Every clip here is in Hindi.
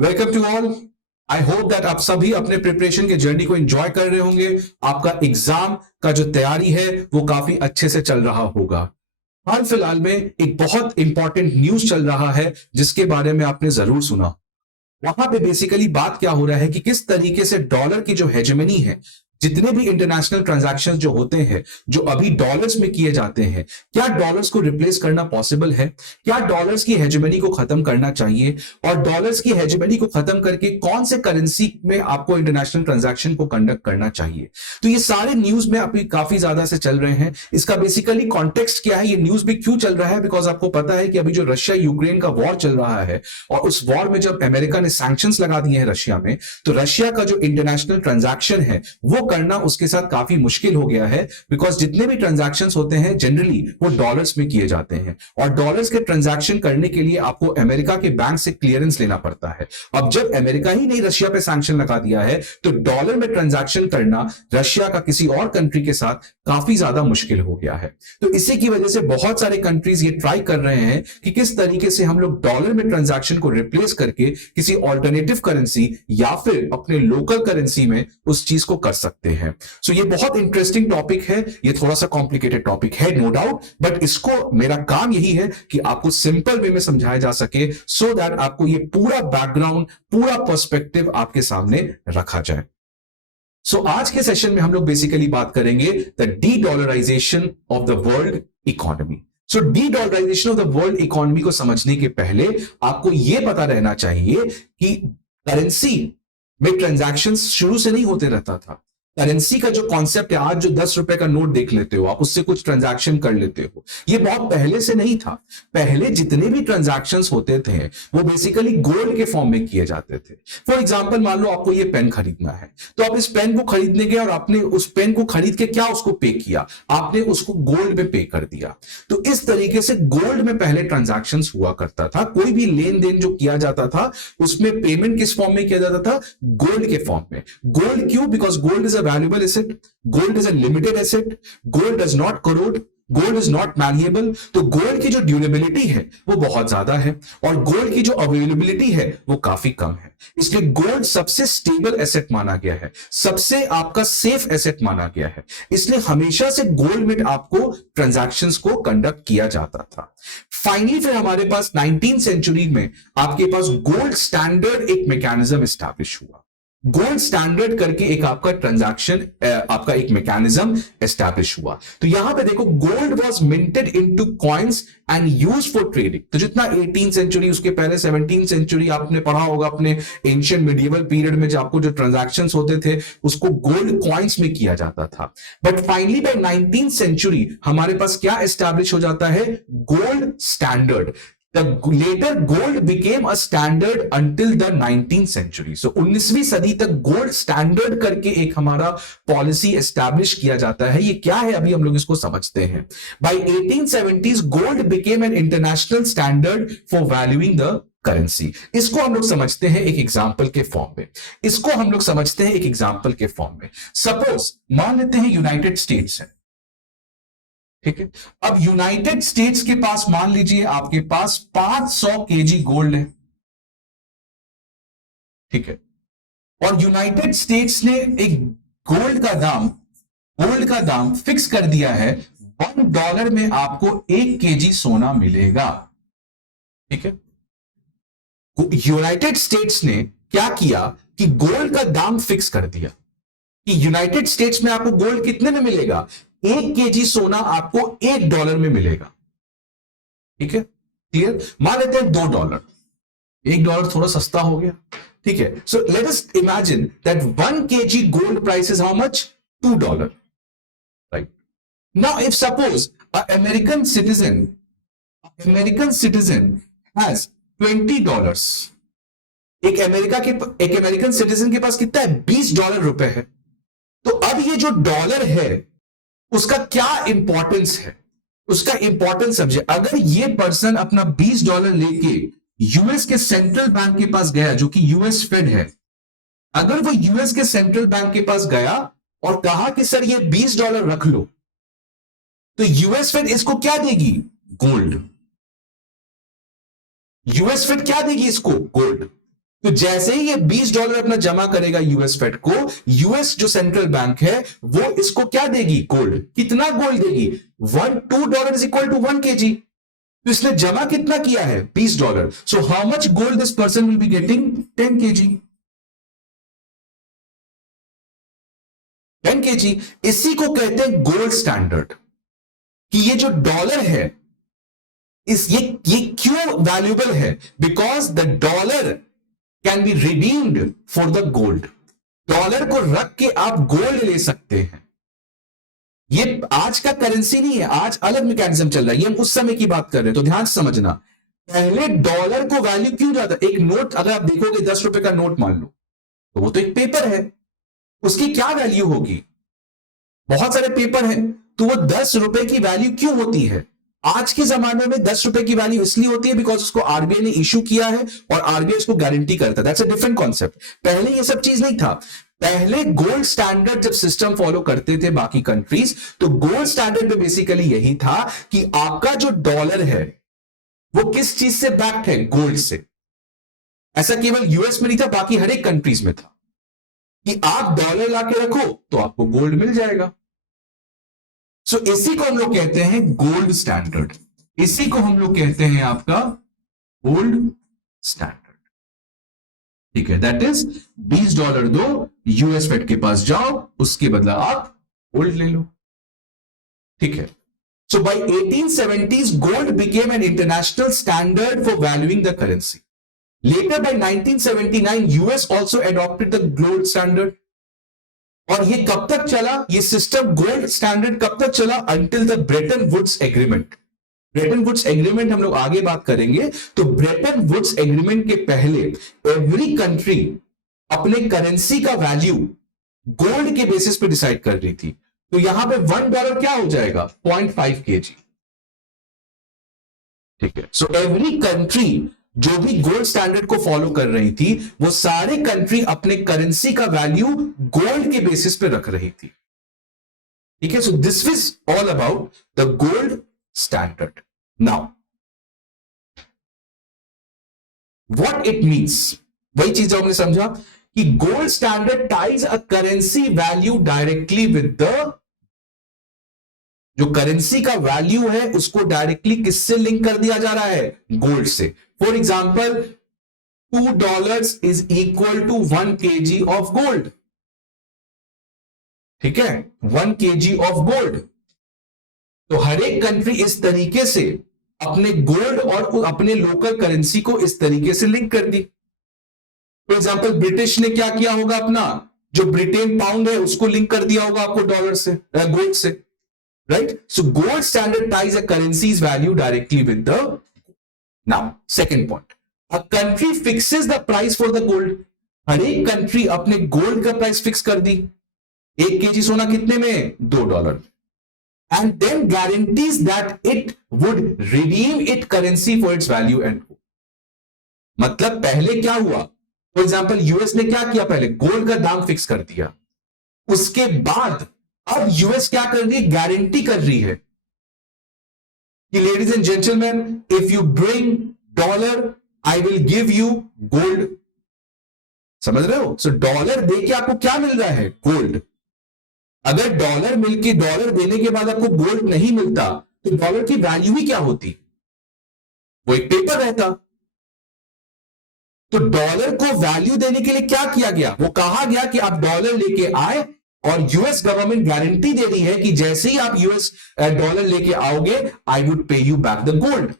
Welcome to all. I hope that आप सभी अपने प्रिपरेशन के जर्नी को एंजॉय कर रहे होंगे। आपका एग्जाम का जो तैयारी है वो काफी अच्छे से चल रहा होगा। हाल फिलहाल में एक बहुत इंपॉर्टेंट न्यूज चल रहा है जिसके बारे में आपने जरूर सुना। वहां पे बेसिकली बात क्या हो रहा है कि किस तरीके से डॉलर की जो हेजेमनी है, जितने भी इंटरनेशनल ट्रांजैक्शंस जो होते हैं जो अभी डॉलर्स में किए जाते हैं, क्या डॉलर्स को रिप्लेस करना पॉसिबल है? क्या डॉलर्स की हेजेमनी को खत्म करना चाहिए? और डॉलर्स की हेजेमनी को खत्म करके कौन से करेंसी में आपको इंटरनेशनल ट्रांजैक्शन को कंडक्ट करना चाहिए? तो ये सारे न्यूज में अभी काफी ज्यादा से चल रहे हैं। इसका बेसिकली कॉन्टेक्स्ट क्या है, ये न्यूज भी क्यों चल रहा है? बिकॉज आपको पता है कि अभी जो रशिया यूक्रेन का वॉर चल रहा है और उस वॉर में जब अमेरिका ने सैंक्शंस लगा दिए हैं रशिया में, तो रशिया का जो इंटरनेशनल ट्रांजैक्शन है वो करना उसके साथ काफी मुश्किल हो गया है। बिकॉज जितने भी ट्रांजैक्शंस होते हैं जनरली वो डॉलर्स में किए जाते हैं और डॉलर्स के ट्रांजैक्शन करने के लिए आपको अमेरिका के बैंक से क्लियरेंस लेना पड़ता है। अब जब अमेरिका ही नहीं रशिया पे सैंक्शन लगा दिया है तो डॉलर में ट्रांजैक्शन करना रशिया का किसी और कंट्री के साथ काफी ज्यादा मुश्किल हो गया है। तो इसी की वजह से बहुत सारे कंट्रीज ये ट्राई कर रहे हैं कि किस तरीके से हम लोग डॉलर में ट्रांजैक्शन को रिप्लेस करके किसी ऑल्टरनेटिव करेंसी या फिर अपने लोकल करेंसी में उस चीज को कर सकते हैं। सो ये बहुत इंटरेस्टिंग टॉपिक है, ये थोड़ा सा कॉम्प्लिकेटेड टॉपिक है नो डाउट, बट इसको मेरा काम यही है कि आपको सिंपल वे में समझाया जा सके सो दैट आपको ये पूरा बैकग्राउंड, पूरा पर्सपेक्टिव आपके सामने रखा जाए। आज के सेशन में हम लोग बेसिकली बात करेंगे the de dollarization of the world economy. De dollarization of the world economy को समझने के पहले आपको यह पता रहना चाहिए कि करेंसी में ट्रांजैक्शन शुरू से नहीं होते रहता था। करेंसी का जो कॉन्सेप्ट है, आज जो 10 रुपए का नोट देख लेते हो आप, उससे कुछ ट्रांजैक्शन कर लेते हो, ये बहुत पहले से नहीं था। पहले जितने भी ट्रांजैक्शंस होते थे वो बेसिकली गोल्ड के फॉर्म में किए जाते थे। फॉर एग्जांपल मान लो आपको ये पेन खरीदना है, तो आप इस पेन को खरीदने गए और आपने उस पेन को खरीद के क्या उसको पे किया? आपने उसको गोल्ड में पे कर दिया। तो इस तरीके से गोल्ड में पहले ट्रांजैक्शन हुआ करता था। कोई भी लेन देन जो किया जाता था उसमें पेमेंट किस फॉर्म में किया जाता था? गोल्ड के फॉर्म में। गोल्ड क्यों? Because gold is valuable asset, gold is a limited asset, gold does not corrode, gold is not malleable. तो गोल्ड की जो ड्यूरेबिलिटी है वो बहुत ज्यादा है और गोल्ड की जो अवेलेबिलिटी है वो काफी कम है। इसलिए गोल्ड सबसे स्टेबल एसेट माना गया है, सबसे आपका सेफ एसेट माना गया है। इसलिए हमेशा से गोल्ड में आपको ट्रांजैक्शंस को कंडक्ट किया जाता था। फाइनली फिर हमारे पास 19th सेंचुरी में आपके पास गोल्ड स्टैंडर्ड एक मैकेनिज्म एस्टैब्लिश हुआ। गोल्ड स्टैंडर्ड करके एक आपका ट्रांजैक्शन, आपका एक मैकेनिज्म एस्टैब्लिश हुआ। तो यहां पे देखो, gold was minted into coins and used for trading. तो जितना 18th सेंचुरी, उसके पहले 17th सेंचुरी आपने पढ़ा होगा अपने एंशिएंट मिडिवल पीरियड में, जो आपको जो ट्रांजैक्शंस होते थे उसको गोल्ड कॉइन्स में किया जाता था। But finally bye 19th century हमारे पास क्या एस्टैब्लिश हो जाता है? Gold standard. Later gold became a standard until the 19th century. So 19वीं सदी तक गोल्ड स्टैंडर्ड करके एक हमारा पॉलिसी एस्टैब्लिश किया जाता है। ये क्या है अभी हम लोग इसको समझते हैं। By 1870s gold became an international standard for valuing the currency. इसको हम लोग समझते हैं एक एग्जाम्पल के फॉर्म में। इसको हम लोग समझते हैं एक एग्जाम्पल के फॉर्म में। सपोज मान लेते हैं यूनाइटेड स्टेट्स है, ठीक है। अब यूनाइटेड स्टेट्स के पास मान लीजिए आपके पास 500 केजी गोल्ड है, ठीक है। और यूनाइटेड स्टेट्स ने एक गोल्ड का दाम फिक्स कर दिया है, $1 में आपको 1 केजी सोना मिलेगा, ठीक है। यूनाइटेड स्टेट्स ने क्या किया कि गोल्ड का दाम फिक्स कर दिया कि यूनाइटेड स्टेट्स में आपको गोल्ड कितने में मिलेगा? 1 केजी सोना आपको $1 में मिलेगा, ठीक है। क्लियर? मान लेते हैं $2। $1 थोड़ा सस्ता हो गया, ठीक है। So let us imagine that 1 KG gold price is how much? $2, right. Now if suppose American citizen has $20। एक अमेरिकन सिटीजन के पास कितना है? $20 रुपए है। तो अब ये जो डॉलर है उसका क्या इंपॉर्टेंस है? उसका इंपॉर्टेंस समझे। अगर ये पर्सन अपना $20 लेके यूएस के सेंट्रल बैंक के पास गया, जो कि यूएस फेड है, अगर वो यूएस के सेंट्रल बैंक के पास गया और कहा कि सर ये $20 रख लो, तो यूएस फेड इसको क्या देगी? गोल्ड। यूएस फेड क्या देगी इसको? गोल्ड। तो जैसे ही ये $20 अपना जमा करेगा यूएस फेड को, यूएस जो सेंट्रल बैंक है वो इसको क्या देगी? गोल्ड। कितना गोल्ड देगी? $2 इज इक्वल टू 1 kg। तो इसने जमा कितना किया है? $20। So how much gold this person will be getting? 10 kg। 10 kg। इसी को कहते हैं गोल्ड स्टैंडर्ड, कि ये जो डॉलर है ये क्यों वैल्यूएबल है? Because the dollar can be redeemed for the gold. Dollar को रख के आप गोल्ड ले सकते हैं। ये आज का करेंसी नहीं है, आज अलग मैकेनिज्म चल रहा है, ये हम उस समय की बात कर रहे हैं, तो ध्यान से समझना। पहले डॉलर को वैल्यू क्यों जाता? एक नोट अगर आप देखोगे, 10 रुपए का नोट मान लो, तो वो तो एक पेपर है, उसकी क्या वैल्यू होगी? बहुत सारे पेपर हैं, तो वो 10 रुपए की वैल्यू क्यों होती है? आज के जमाने में 10 रुपए की वैल्यू इसलिए होती है बिकॉज उसको आरबीआई ने इशू किया है और आरबीआई उसको गारंटी करता है। That's a different concept. पहले ये सब चीज नहीं था। पहले गोल्ड स्टैंडर्ड जब सिस्टम फॉलो करते थे बाकी कंट्रीज, तो गोल्ड स्टैंडर्ड में बेसिकली यही था कि आपका जो डॉलर है वो किस चीज से बैक्ड है? गोल्ड से। ऐसा केवल यूएस में नहीं था, बाकी हर एक कंट्रीज में था कि आप डॉलर लाके रखो तो आपको गोल्ड मिल जाएगा। सो इसी को हम लोग कहते हैं गोल्ड स्टैंडर्ड। इसी को हम लोग कहते हैं आपका गोल्ड स्टैंडर्ड। ठीक है, दैट इज $20 दो, यूएस फेड के पास जाओ, उसके बदला आप गोल्ड ले लो। ठीक है। So by 1870s gold became an international standard for valuing the currency. Later by 1979 US also adopted the gold standard. और ये कब तक चला? ये सिस्टम गोल्ड स्टैंडर्ड कब तक चला? Until the Bretton Woods agreement. Bretton Woods agreement हम लोग आगे बात करेंगे। तो ब्रेटन वुड्स एग्रीमेंट के पहले एवरी कंट्री अपने करेंसी का वैल्यू गोल्ड के बेसिस पे डिसाइड कर रही थी। तो यहां पे $1 क्या हो जाएगा? 0.5 kg। ठीक है। सो एवरी कंट्री जो भी गोल्ड स्टैंडर्ड को फॉलो कर रही थी, वो सारे कंट्री अपने करेंसी का वैल्यू गोल्ड के बेसिस पे रख रही थी। ठीक है। So this is all about the gold standard. Now what it means, वही चीज हमने समझा कि gold standard ties a currency value directly with the, जो करेंसी का वैल्यू है उसको डायरेक्टली किससे लिंक कर दिया जा रहा है? गोल्ड से। For example, $2 is equal to 1 kg of gold. ठीक है, 1 kg ऑफ गोल्ड। तो हर एक कंट्री इस तरीके से अपने गोल्ड और अपने लोकल करेंसी को इस तरीके से लिंक कर दी। फॉर एग्जाम्पल, ब्रिटिश ने क्या किया होगा? अपना जो ब्रिटेन पाउंड है उसको लिंक कर दिया होगा आपको डॉलर से, गोल्ड से। Right? So gold standard ties a currency's value directly with the. Now, second point. A country fixes the price for the gold. हर एक कंट्री अपने गोल्ड का प्राइस फिक्स कर दी। 1 kg सोना कितने में? $2। And then guarantees that it would redeem its currency for its value and gold. मतलब पहले क्या हुआ? फॉर एग्जाम्पल, यूएस ने क्या किया? पहले गोल्ड का दाम फिक्स कर दिया। उसके बाद अब यूएस क्या कर रही है? गारंटी कर रही है कि ladies and gentleman, if you bring dollar I will give you gold. समझ रहे हो? सो डॉलर देके आपको क्या मिल रहा है? गोल्ड। अगर डॉलर मिलके, डॉलर देने के बाद आपको गोल्ड नहीं मिलता, तो डॉलर की वैल्यू ही क्या होती? वो एक पेपर रहता। तो डॉलर को वैल्यू देने के लिए क्या किया गया? वो कहा गया कि आप डॉलर लेके आए, और यूएस गवर्नमेंट गारंटी दे रही है कि जैसे ही आप यूएस डॉलर लेके आओगे, आई वुड पे यू बैक द गोल्ड।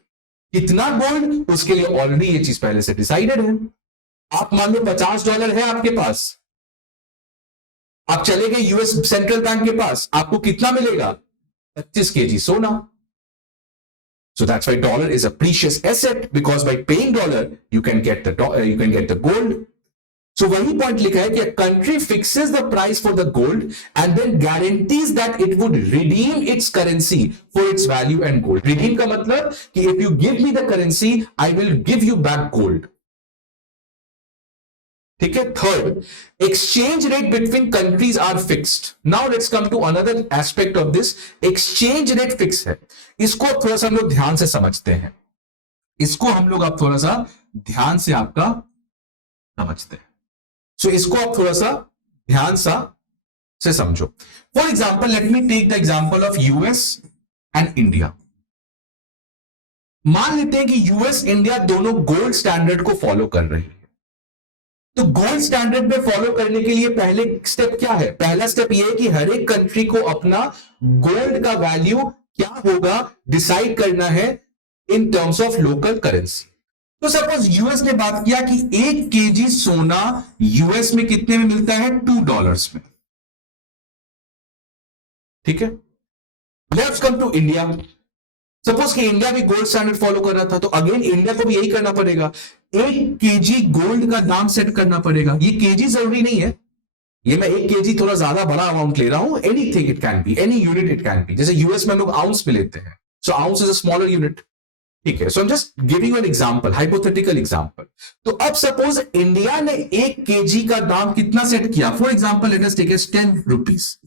कितना गोल्ड? उसके लिए ऑलरेडी ये चीज पहले से डिसाइडेड है। आप मान लो $50 है आपके पास, आप चले गए यूएस सेंट्रल बैंक के पास, आपको कितना मिलेगा? 25 kg सोना। So that's why dollar is a precious asset, because by paying dollar you can get the gold. So वही पॉइंट लिखा है कि a country fixes the price for the gold and then guarantees that it would redeem its currency for its value and gold. Redeem का मतलब कि if you give me the currency, I will give you back gold. ठीक है। Third, exchange rate between countries are fixed. Now let's come to another aspect of this. Exchange rate fix है। इसको थोड़ा सा हम लोग ध्यान से समझते हैं। इसको हम लोग आप थोड़ा सा ध्यान से आपका समझते हैं। सो इसको आप थोड़ा सा ध्यान से समझो। For example let me take the example of US and India. मान लेते हैं कि यूएस इंडिया दोनों गोल्ड स्टैंडर्ड को फॉलो कर रही है। तो गोल्ड स्टैंडर्ड में फॉलो करने के लिए पहले स्टेप क्या है? पहला स्टेप यह है कि हर एक कंट्री को अपना गोल्ड का वैल्यू क्या होगा डिसाइड करना है in terms of local currency. तो सपोज यूएस ने बात किया कि 1 केजी सोना यूएस में कितने में मिलता है? $2 में। ठीक है। Let's come to India. Suppose कि इंडिया भी गोल्ड स्टैंडर्ड फॉलो कर रहा था, तो अगेन इंडिया को भी यही करना पड़ेगा, 1 केजी गोल्ड का दाम सेट करना पड़ेगा। ये केजी जरूरी नहीं है, ये मैं 1 केजी थोड़ा ज्यादा बड़ा अमाउंट ले रहा हूं। Anything it can be, any unit it can be. जैसे यूएस में हम लोग आउंस में लेते हैं, so ounce is a smaller unit. ठीक है। So I am just giving an example, hypothetical example. तो अब सपोज इंडिया ने 1 केजी का दाम कितना सेट किया? For example let us take it 10 rupees.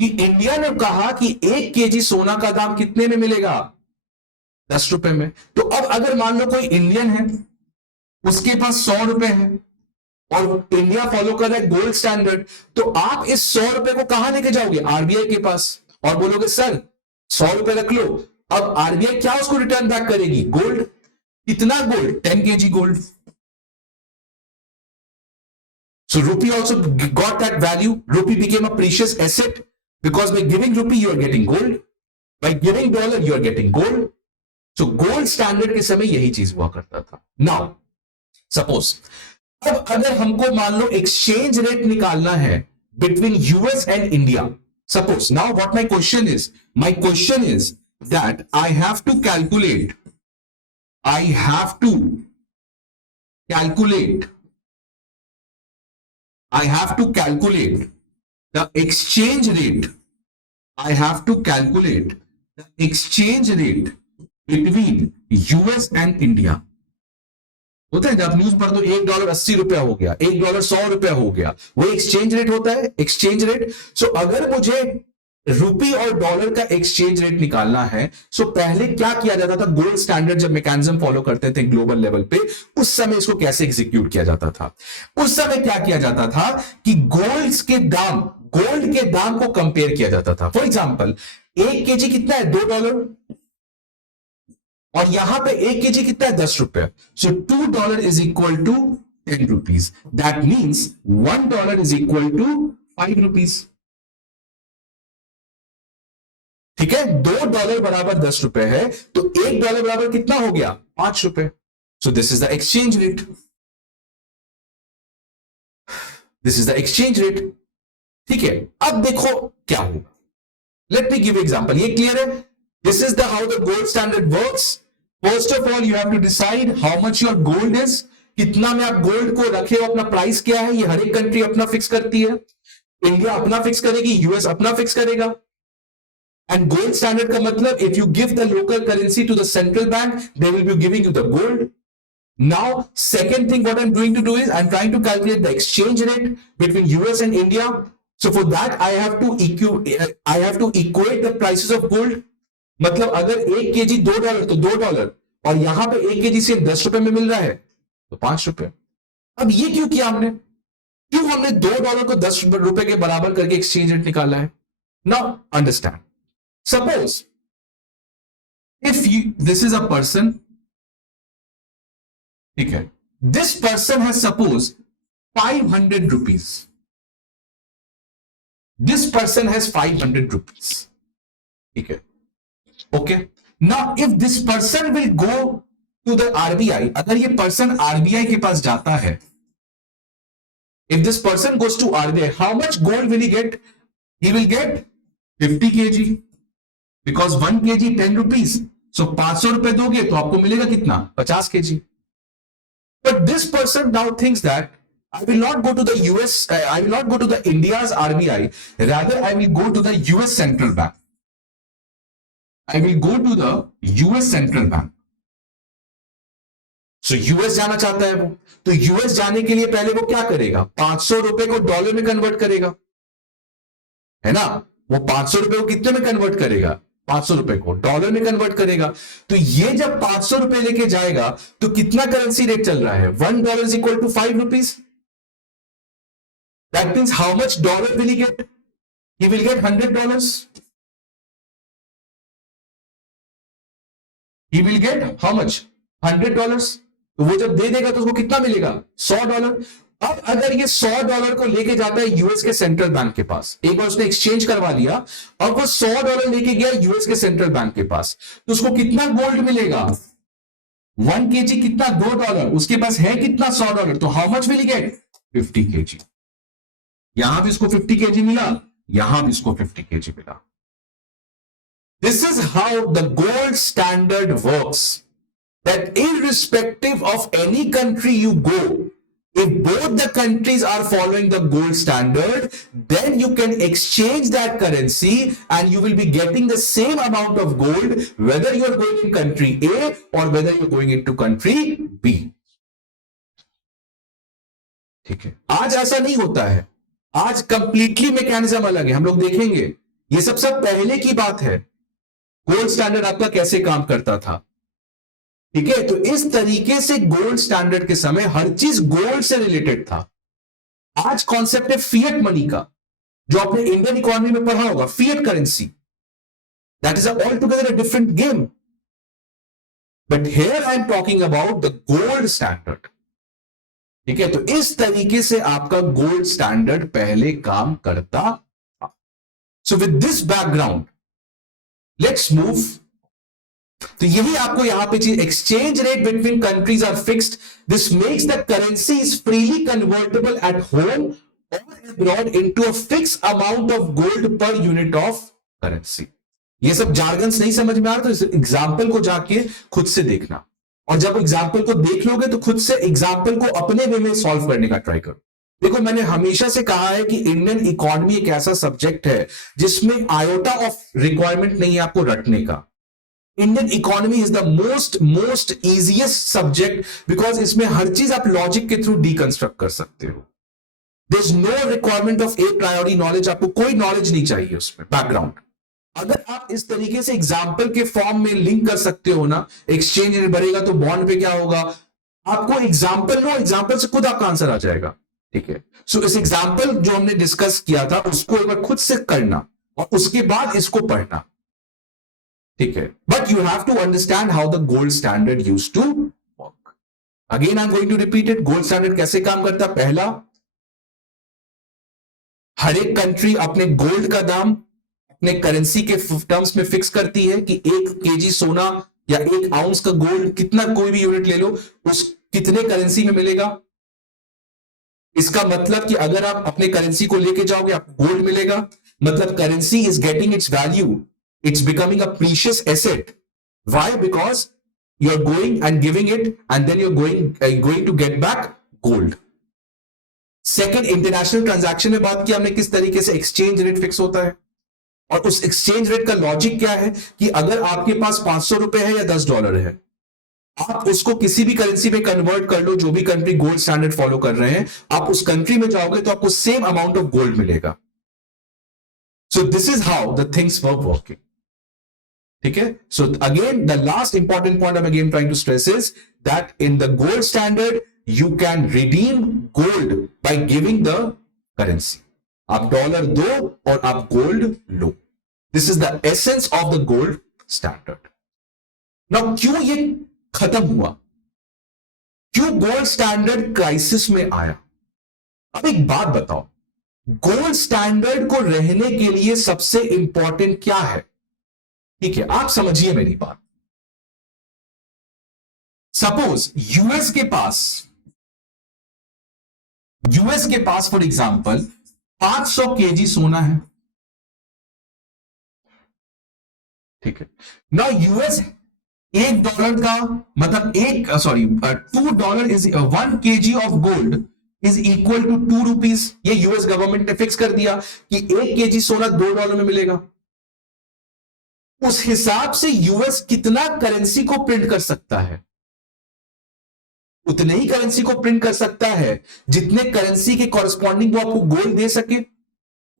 कि इंडिया ने कहा कि 1 केजी सोना का दाम कितने में मिलेगा? 10 रुपए में। तो अब अगर मान लो कोई इंडियन है, उसके पास 100 रुपए है और इंडिया फॉलो कर रहा है गोल्ड स्टैंडर्ड, तो आप इस 100 रुपए को कहां लेके जाओगे? आरबीआई के पास, और बोलोगे सर 100 रुपए रख लो। अब आरबीआई क्या उसको रिटर्न बैक करेगी? गोल्ड। कितना gold? 10 KG gold. So rupee also got that value. Rupee became a precious asset because by giving rupee you are getting gold. By giving dollar you are getting gold. So gold standard के समय यही चीज हुआ करता था। Now suppose अब अगर हमको मान लो एक्सचेंज रेट निकालना है between US and India. Suppose now what my question is? My question is that I have to calculate the exchange rate. I have to calculate the exchange rate between US and India. होता है जब न्यूज पढ़ दो $1 80 रुपया हो गया, $1 100 रुपया हो गया, वो एक्सचेंज रेट होता है, एक्सचेंज रेट। सो अगर मुझे रुपी और डॉलर का एक्सचेंज रेट निकालना है, सो पहले क्या किया जाता था? गोल्ड स्टैंडर्ड जब मैकेनिज्म फॉलो करते थे ग्लोबल लेवल पे, उस समय इसको कैसे एग्जीक्यूट किया जाता था? उस समय क्या किया जाता था कि गोल्ड के दाम को कंपेयर किया जाता था। फॉर एग्जाम्पल 1 केजी कितना है? $2 और यहां पे 1 केजी कितना है? 10 रुपए। So $2 is equal to 10 rupees. That means $1 is equal to 5 rupees. ठीक है। $2 बराबर 10 रुपए है, तो $1 बराबर कितना हो गया? 5 रुपए। So this is the exchange rate. This is the exchange rate. ठीक है। अब देखो क्या होगा। Let me give example. ये क्लियर है? This is the how the gold standard works. First of all you have to decide how much your gold is. कितना में आप गोल्ड को रखे हो, अपना प्राइस क्या है, ये हर एक कंट्री अपना फिक्स करती है। इंडिया अपना फिक्स करेगी, यूएस अपना फिक्स करेगा। And gold standard का मतलब, if you give the local currency to the central bank, they will be giving you the gold. Now, second thing what I'm going to do is I'm trying to calculate the exchange rate between US and India. So for that, I have to equate the prices of gold. मतलब अगर 1 केजी $2 तो $2, और यहां पे 1 केजी से 10 रुपए में मिल रहा है तो 5 रुपए। अब ये क्यों किया हमने? क्यों हमने $2 को 10 रुपए के बराबर करके एक्सचेंज रेट निकाला है? Now understand. Suppose if this is a person, okay, this person has suppose 500 rupees. This person has 500 rupees. Okay. Okay. Now if this person will go to the RBI, अगर ये person RBI के पास जाता है, if this person goes to RBI, how much gold will he get? He will get 50 kg. Because 1 kg 10 rupees. So 500 रुपए दोगे तो आपको मिलेगा कितना? 50 kg. But this person now thinks that I will not go to the US, I will not go to the India's RBI. Rather, I will go to the US Central Bank. I will go to the US Central Bank. So US जाना चाहता है वो, तो US जाने के लिए पहले वो क्या करेगा? 500 रुपए को डॉलर में कन्वर्ट करेगा, है ना? वो 500 रुपए को कितने में कन्वर्ट करेगा? 500 रुपए को डॉलर में कन्वर्ट करेगा। तो ये जब 500 रुपए लेके जाएगा तो कितना करेंसी रेट चल रहा है? $1 is equal to 5 rupees. That means how much dollar will he get? He will get $100। He will get how much? $100। तो वो जब दे देगा तो उसको कितना मिलेगा? $100। अब अगर ये $100 को लेके जाता है यूएस के सेंट्रल बैंक के पास, एक बार उसने एक्सचेंज करवा लिया, अब वो $100 लेके गया यूएस के सेंट्रल बैंक के पास, तो उसको कितना गोल्ड मिलेगा? 1 kg कितना? $2। उसके पास है कितना? $100। तो how much will get? 50 kg। यहां भी इसको 50 kg मिला, यहां भी इसको 50 kg मिला। This is how the gold standard works, that irrespective of any country you go, if both the countries are following the gold standard, then you can exchange that currency and you will be getting the same amount of gold whether you are going in country A or whether you are going into country B। ठीक है, आज ऐसा नहीं होता है, आज कंप्लीटली मैकेनिज्म अलग है। हम लोग देखेंगे, ये सब पहले की बात है, गोल्ड स्टैंडर्ड आपका कैसे काम करता था। ठीक है, तो इस तरीके से गोल्ड स्टैंडर्ड के समय हर चीज गोल्ड से रिलेटेड था। आज कॉन्सेप्ट है फिएट मनी का, जो आपने इंडियन इकोनॉमी में पढ़ा होगा, fiat currency. That is all together a different game, but here I am talking about the gold standard. ठीक है, तो इस तरीके से आपका गोल्ड स्टैंडर्ड पहले काम करता था। So with this background let's move. तो यही आपको यहां पे चीज, exchange rate between countries are fixed, this makes the currency is freely convertible at home और abroad into a fix amount of gold per unit of currency. ये सब जार्गन्स नहीं समझ में आ रहा तो इस एग्जाम्पल को जाके खुद से देखना, और जब एग्जाम्पल को देख लोगे तो खुद से एग्जाम्पल को अपने वे में सॉल्व करने का ट्राई करो। देखो, मैंने हमेशा से कहा है कि इंडियन इकोनॉमी एक ऐसा सब्जेक्ट है जिसमें आयोटा ऑफ रिक्वायरमेंट नहीं है आपको रटने का। Indian economy is the most easiest subject, because इसमें हर चीज आप लॉजिक के थ्रू डीकंस्ट्रक्ट कर सकते हो। There is no requirement of a priori knowledge, आपको कोई नॉलेज नहीं चाहिए उसमें बैकग्राउंड। अगर आप इस तरीके से एग्जाम्पल के फॉर्म में लिंक कर सकते हो ना, एक्सचेंज रेट बढ़ेगा तो बॉन्ड पे क्या होगा, आपको एग्जाम्पल लो, एग्जाम्पल से खुद आपका आंसर आ जाएगा। ठीक है, सो इस एग्जाम्पल जो हमने डिस्कस किया था उसको एक बार खुद से करना और उसके बाद इसको पढ़ना। ठीक है, but you have to understand how the gold standard used to work. Again I am going to repeat it. Gold standard कैसे काम करता है? पहला, हर एक कंट्री अपने गोल्ड का दाम अपने करेंसी के टर्म्स में फिक्स करती है कि 1 kg सोना या 1 आउंस का गोल्ड, कितना कोई भी यूनिट ले लो, उस कितने करेंसी में मिलेगा। इसका मतलब कि अगर आप अपने करेंसी को लेके जाओगे आपको गोल्ड मिलेगा, मतलब currency is getting it's value, it's becoming a precious asset. Why? Because you're going and giving it and then you're going to get back gold. Second, international transaction में बात की हमने किस तरीके से एक्सचेंज रेट फिक्स होता है, और उस एक्सचेंज रेट का लॉजिक क्या है कि अगर आपके पास $500 है या $10 है, आप उसको किसी भी करेंसी में कन्वर्ट कर लो, जो भी कंट्री गोल्ड स्टैंडर्ड फॉलो कर रहे हैं, आप उस कंट्री में जाओगे तो आपको सेम अमाउंट ऑफ गोल्ड मिलेगा। So this is how the things were working. ठीक है, so again the last important point I am again trying to stress is that in the gold standard you can redeem gold by giving the currency. आप डॉलर दो और आप गोल्ड लो। This is the essence of the gold standard. Now क्यों ये खत्म हुआ, क्यों गोल्ड स्टैंडर्ड क्राइसिस में आया? अब एक बात बताओ, गोल्ड स्टैंडर्ड को रहने के लिए सबसे इंपॉर्टेंट क्या है? ठीक है, आप समझिए मेरी बात। सपोज यूएस के पास फॉर एग्जांपल 500 kg सोना है। ठीक है, ना यूएस $1 का मतलब $2 is 1 kg of gold is equal to 2 rupees. ये यूएस गवर्नमेंट ने फिक्स कर दिया कि 1 kg सोना $2 में मिलेगा। उस हिसाब से यूएस कितना करेंसी को प्रिंट कर सकता है? उतने ही करेंसी को प्रिंट कर सकता है जितने करेंसी के कॉरेस्पॉन्डिंग वो आपको गोल्ड दे सके।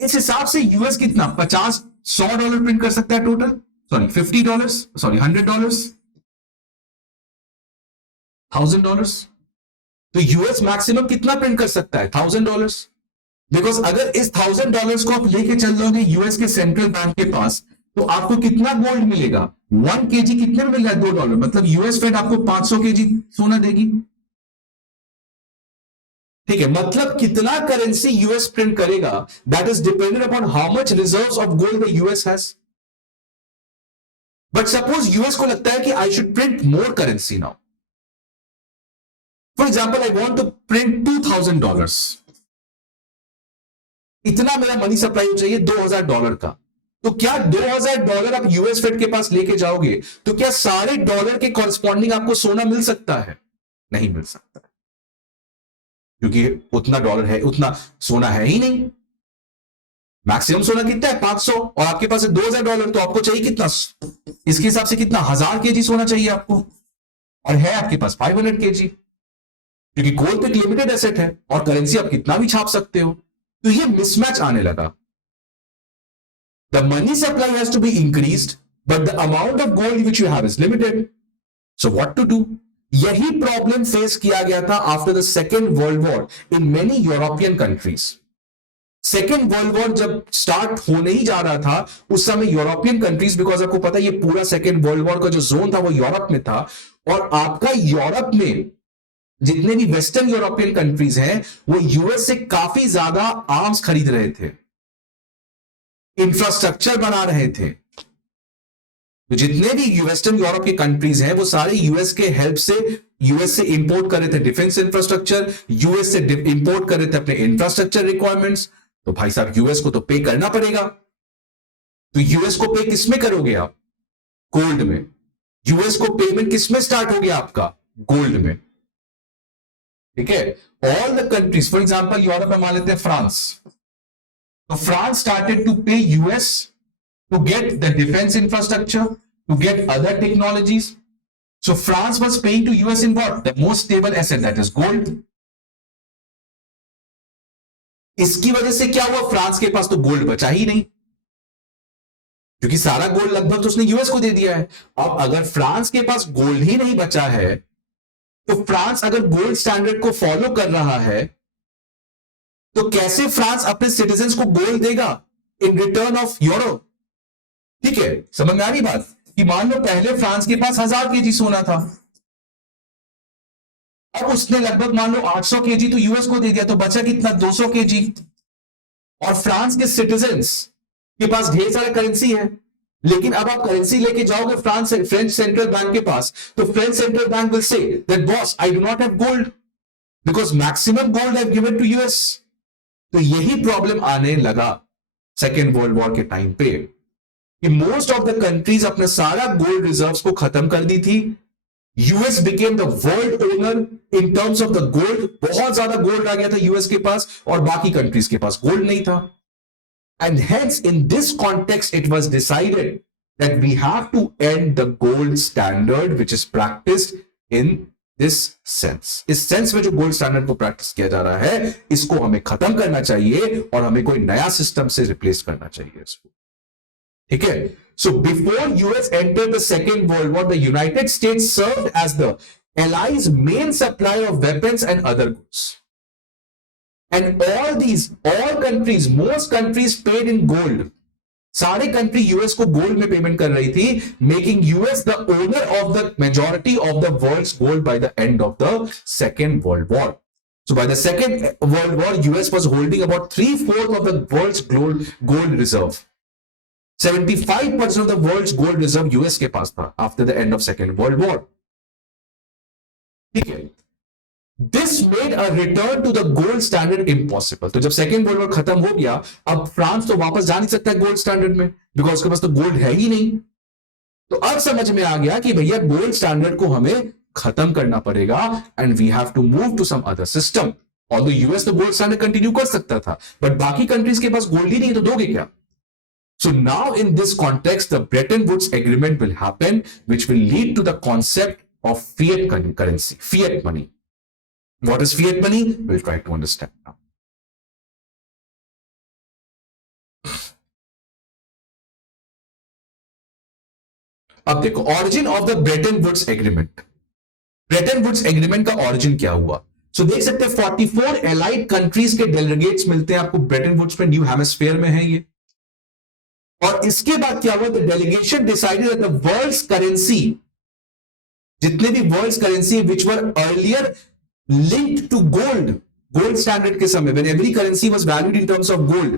इस हिसाब से यूएस कितना $50-100 प्रिंट कर सकता है टोटल। Sorry $50, sorry $100, $1000। तो यूएस मैक्सिमम कितना प्रिंट कर सकता है? $1000। बिकॉज अगर इस $1000 को आप लेके चल रहे यूएस के सेंट्रल बैंक के पास, तो आपको कितना गोल्ड मिलेगा? 1 kg कितने में मिल रहा है? $2। मतलब यूएस फेड आपको 500 kg सोना देगी। ठीक है, मतलब कितना करेंसी यूएस प्रिंट करेगा, that is dependent upon how much reserves of gold the US has. But suppose US को लगता है कि I should print more currency now. For example, I want to print $2000। इतना मेरा मनी सप्लाई चाहिए $2000 का। तो क्या $2000 आप यूएस फेड के पास लेके जाओगे तो क्या सारे डॉलर के कॉरेस्पॉन्डिंग आपको सोना मिल सकता है? नहीं मिल सकता, क्योंकि उतना डॉलर है, उतना सोना है ही नहीं। मैक्सिमम सोना कितना है? 500, और आपके पास है $2000, तो आपको चाहिए कितना? इसके हिसाब से कितना? 1000 kg सोना चाहिए आपको, और है आपके पास 500 kg, क्योंकि गोल्ड पे लिमिटेड एसेट है और करेंसी आप कितना भी छाप सकते हो। तो ये मिसमैच आने लगा। The money supply has to be increased, but the amount of gold which you have is limited. So what to do? यही प्रॉब्लम फेस किया गया था after the second world war in many European countries. Second world war जब स्टार्ट होने ही जा रहा था, उस समय यूरोपियन कंट्रीज, बिकॉज आपको पता है ये पूरा सेकेंड वर्ल्ड वॉर का जो जोन था वो यूरोप में था, और आपका यूरोप में जितने भी वेस्टर्न यूरोपियन कंट्रीज हैं वो यूएस से काफी ज्यादा आर्म्स खरीद रहे थे, इंफ्रास्ट्रक्चर बना रहे थे। तो जितने भी वेस्टर्न यूरोप के कंट्रीज हैं वो सारे यूएस के हेल्प से, यूएस से इंपोर्ट कर रहे थे डिफेंस इंफ्रास्ट्रक्चर, यूएस से इंपोर्ट कर रहे थे अपने इंफ्रास्ट्रक्चर रिक्वायरमेंट्स। तो भाई साहब यूएस को तो पे करना पड़ेगा। तो यूएस को पे किसमें करोगे आप? गोल्ड में। यूएस को पेमेंट किसमें स्टार्ट हो गया आपका? गोल्ड में। ठीक है, all the countries, for example Europe में मान लेते हैं फ्रांस, तो France started to pay US to get the defence infrastructure, to get other technologies. So France was paying to US in what? The most stable asset, that is gold. इसकी वजह से क्या हुआ? फ्रांस के पास तो गोल्ड बचा ही नहीं, क्योंकि सारा गोल्ड लगभग तो उसने यूएस को दे दिया है। अब अगर फ्रांस के पास गोल्ड ही नहीं बचा है, तो फ्रांस अगर गोल्ड स्टैंडर्ड को फॉलो कर रहा है, तो कैसे फ्रांस अपने सिटीजन्स को गोल्ड देगा इन रिटर्न ऑफ यूरो? ठीक है, समझ में आ रही बात? कि मान लो पहले फ्रांस के पास 1000 kg सोना था, अब उसने लगभग मान लो 800 kg तो यूएस को दे दिया, तो बचा कितना? 200 kg। और फ्रांस के सिटीजन्स के पास ढेर सारा करेंसी है, लेकिन अब आप करेंसी लेके जाओगे फ्रेंच सेंट्रल बैंक के पास, तो French central bank will say that boss I do not have gold because maximum gold I have given to US. तो यही प्रॉब्लम आने लगा सेकेंड वर्ल्ड वॉर के टाइम पे, कि मोस्ट ऑफ द कंट्रीज अपने सारा गोल्ड रिजर्व्स को खत्म कर दी थी। US became the world owner in terms of the gold, बहुत ज्यादा गोल्ड आ गया था यूएस के पास, और बाकी कंट्रीज के पास गोल्ड नहीं था। And hence, in this context, it was decided that we have to end the gold standard, which is practiced in this sense. इस सेंस में जो गोल्ड स्टैंडर्ड को प्रैक्टिस किया जा रहा है, इसको हमें खत्म करना चाहिए और हमें कोई नया सिस्टम से रिप्लेस करना चाहिए इसको। ठीक है, so before US entered the Second World War, the United States served as the Allies' main supplier of weapons and other goods. And all countries, most countries paid in gold. सारे कंट्री यूएस को गोल्ड में पेमेंट कर रही थी, making US the owner of the majority of the world's gold by the end of the second world war. So by the Second World War, US was holding about 3/4 of the world's gold reserve. 75% of the world's gold reserve US के पास था after the end of Second World War. ठीक है, This made a return to the gold standard impossible. तो जब सेकेंड वर्ल्ड वॉर खत्म हो गया, अब फ्रांस तो वापस जा नहीं सकता है गोल्ड स्टैंडर्ड में, बिकॉज उसके पास तो गोल्ड है ही नहीं। तो अब समझ में आ गया कि भैया गोल्ड स्टैंडर्ड को हमें खत्म करना पड़ेगा, and we have to move to some other system. Although US तो गोल्ड स्टैंडर्ड कंटिन्यू कर सकता था, बट बाकी कंट्रीज के पास गोल्ड ही नहीं, तो दोगे क्या? So now in this context, the Bretton Woods Agreement will happen, which will lead to the concept of fiat currency, fiat money. What is fiat money? We'll try to understand now. अब देखो origin of the Bretton Woods agreement. Bretton Woods agreement का ऑरिजिन क्या हुआ? सो देख सकते हैं 44 एलाइड कंट्रीज के डेलीगेट्स मिलते हैं आपको ब्रेटन वुड्स में, न्यू हेमिस्फीयर में है ये। और इसके बाद क्या हुआ? The delegation decided that the world's currency, जितने भी world's currency which were earlier linked to gold, gold standard के समय when every currency was valued in terms of gold,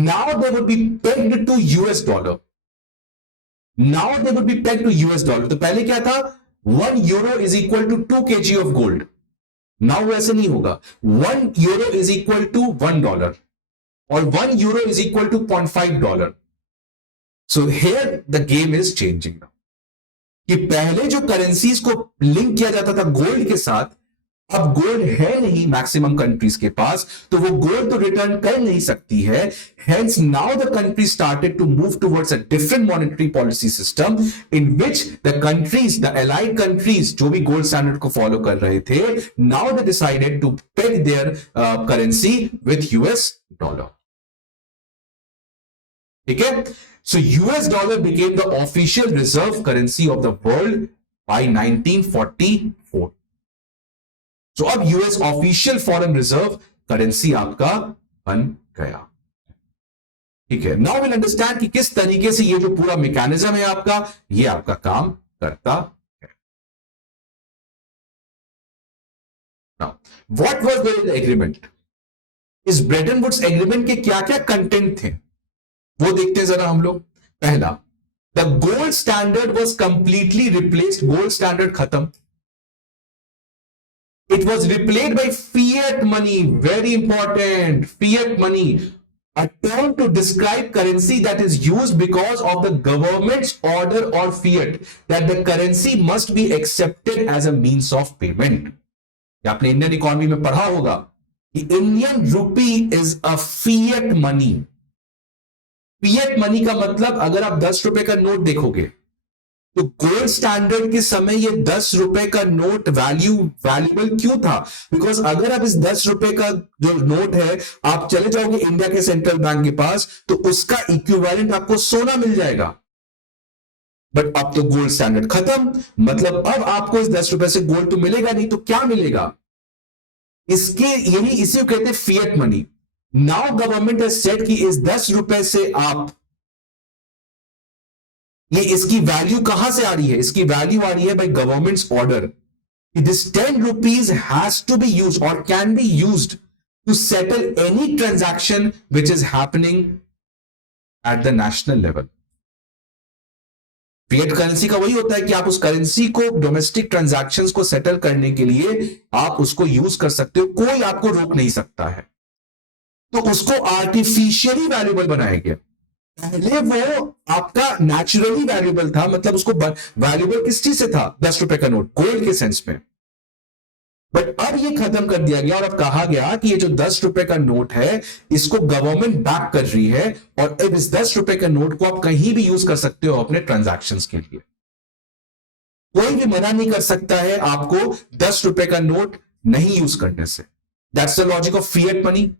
now they would be pegged to US dollar. Now they would be pegged to US dollar. तो पहले क्या था? 1 euro is equal to 2 kg of gold. Now वैसे नहीं होगा। 1 euro is equal to $1 और 1 euro is equal to $0.5. So here the game is changing now. कि पहले जो करेंसीज को लिंक किया जाता था गोल्ड के साथ, अब गोल्ड है नहीं मैक्सिमम कंट्रीज के पास, तो वो गोल्ड तो रिटर्न कर नहीं सकती है। Hence now the country started to move towards a different monetary policy system in which the countries, the allied countries जो भी गोल्ड स्टैंडर्ड को फॉलो कर रहे थे, now they decided to peg their currency with US dollar. ठीक है? So US dollar became the official reserve currency of the world by 1944. So अब US official foreign reserve currency आपका बन गया। ठीक है? Now we'll understand कि किस तरीके से ये जो पूरा मैकेनिज्म है आपका, ये आपका काम करता है। Now, what was the agreement? इस ब्रेटन वुड्स एग्रीमेंट के क्या क्या कंटेंट थे वो देखते हैं जरा हम लोग। पहला, the gold standard was completely replaced, gold standard खत्म। It was replaced by fiat money, very important, fiat money, a term to describe currency that is used because of the government's order or fiat that the currency must be accepted as a means of payment. आपने इंडियन इकोनॉमी में पढ़ा होगा कि Indian rupee is a fiat money. Fiat money का मतलब अगर आप 10 रुपए का नोट देखोगे तो गोल्ड स्टैंडर्ड के समय ये 10 रुपए का नोट वैल्यूएबल क्यों था? बिकॉज अगर आप इस 10 रुपए का जो नोट है आप चले जाओगे इंडिया के सेंट्रल बैंक के पास तो उसका इक्विवेलेंट आपको सोना मिल जाएगा। बट अब तो गोल्ड स्टैंडर्ड खत्म, मतलब अब आपको इस 10 रुपए से गोल्ड तो मिलेगा नहीं, तो क्या मिलेगा? इसके यही इसी को कहते हैं fiat money. Now government has said कि इस 10 रुपए से आप, ये इसकी वैल्यू कहां से आ रही है? इसकी वैल्यू आ रही है by governments order. This 10 rupees has to be used और can be used to settle any transaction which is happening at the national level. Fiat currency का वही होता है कि आप उस करेंसी को डोमेस्टिक ट्रांजैक्शंस को सेटल करने के लिए आप उसको यूज कर सकते हो, कोई आपको रोक नहीं सकता है। तो उसको आर्टिफिशियली वैल्यूएबल बनाया गया। पहले वो आपका नेचुरली वैल्यूएबल था, मतलब उसको वैल्यूएबल किस चीज से था? 10 रुपए का नोट, गोल्ड के सेंस में। बट अब ये खत्म कर दिया गया और अब कहा गया कि ये जो 10 रुपए का नोट है इसको गवर्नमेंट बैक कर रही है और अब इस 10 रुपए के नोट को आप कहीं भी यूज कर सकते हो अपने ट्रांजैक्शंस के लिए। कोई भी मना नहीं कर सकता है आपको 10 रुपए का नोट नहीं यूज करने से। That's the logic of fiat money.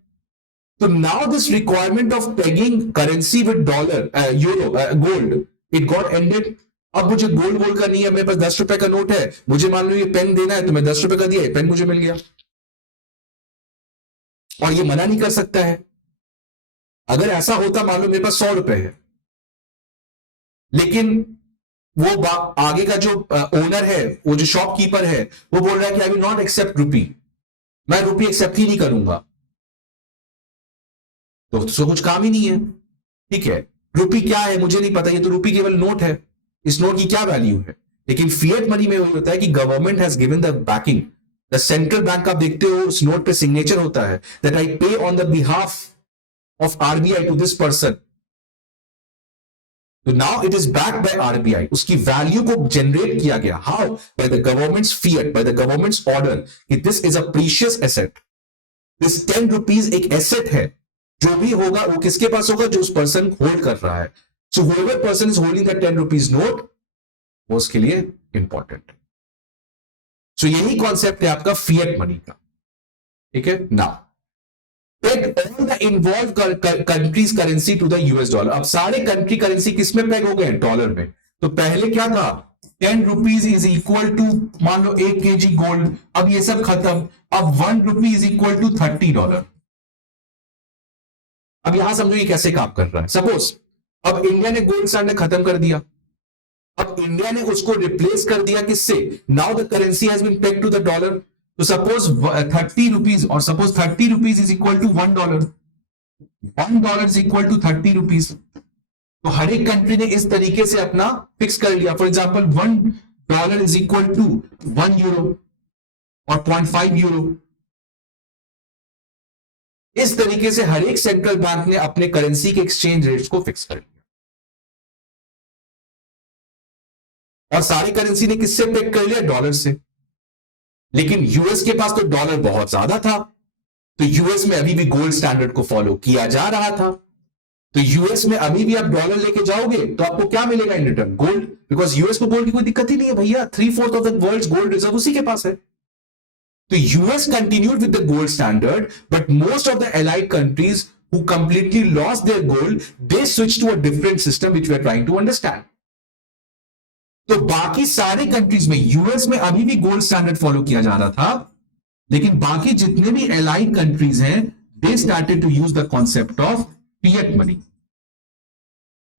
So now this requirement of pegging currency with dollar, euro, gold, it got ended. अब मुझे गोल्ड का नहीं है, मेरे पास 10 रुपए का नोट है, मुझे मान लो ये पेन देना है तो मैं 10 रुपए का दिया, पेन मुझे मिल गया और ये मना नहीं कर सकता है। अगर ऐसा होता, मान लो मेरे पास 100 रुपए है लेकिन वो आगे का जो ओनर है, वो जो शॉपकीपर है, वो बोल रहा है कि आई विल नॉट एक्सेप्ट रुपी, मैं रुपी एक्सेप्ट ही नहीं करूंगा, तो उसको कुछ काम ही नहीं है। ठीक है, रुपी क्या है मुझे नहीं पता, ये तो रुपी केवल नोट है, इस नोट की क्या वैल्यू है? लेकिन फिएट मनी में वही होता है कि government has given the banking, the central bank, आप देखते हो उस नोट पे सिग्नेचर होता है that I pay on the behalf of RBI to this person. तो now it is backed by RBI, उसकी वैल्यू को जनरेट किया गया। How? By the governments fiat, by the governments order कि this is a precious asset. This 10 rupees एक एसेट है, जो भी होगा वो किसके पास होगा? जो उस पर्सन होल्ड कर रहा है। सो whoever person is holding that 10 rupees note वो उसके लिए इंपॉर्टेंट। सो यही कॉन्सेप्ट है आपका फिएट मनी का। ठीक है, now peg all the involve countries currency to the US dollar. अब सारे कंट्री करेंसी किस में पेग हो गए? डॉलर में। तो पहले क्या था, 10 रुपीज इज इक्वल टू, मान लो 1 kg गोल्ड, अब ये सब खत्म, अब 1 रुपी इज इक्वल टू $30। अब यहां समझो ये कैसे काम कर रहा है। सपोज अब इंडिया ने गोल्ड स्टैंडर्ड खत्म कर दिया, अब इंडिया ने उसको रिप्लेस कर दिया किससे, now the currency has been pegged to the dollar. तो सपोज 30 रुपीज, और suppose 30 rupees is equal to $1, $1 is equal to 30 rupees. तो हर एक कंट्री ने इस तरीके से अपना फिक्स कर लिया। For example $1 is equal to 1 euro और 0.5 यूरो। इस तरीके से हर एक सेंट्रल बैंक ने अपने करेंसी के एक्सचेंज रेट्स को फिक्स कर लिया। और सारी करेंसी ने किससे पेग कर लिया, डॉलर से। लेकिन यूएस के पास तो डॉलर बहुत ज्यादा था, तो यूएस में अभी भी गोल्ड स्टैंडर्ड को फॉलो किया जा रहा था। तो यूएस में अभी भी आप डॉलर लेके जाओगे तो आपको क्या मिलेगा in return, gold, because US को गोल्ड की कोई दिक्कत ही नहीं है भैया, 3/4 of the world's gold reserve उसी के पास है। तो US continued with the gold standard, but most of the allied countries who completely lost their gold, they switch to a different system which we are trying to understand. तो बाकी सारे कंट्रीज में, यूएस में अभी भी गोल्ड स्टैंडर्ड फॉलो किया जा रहा था, लेकिन बाकी जितने भी एलाइड कंट्रीज हैं, they started to use the concept of fiat money.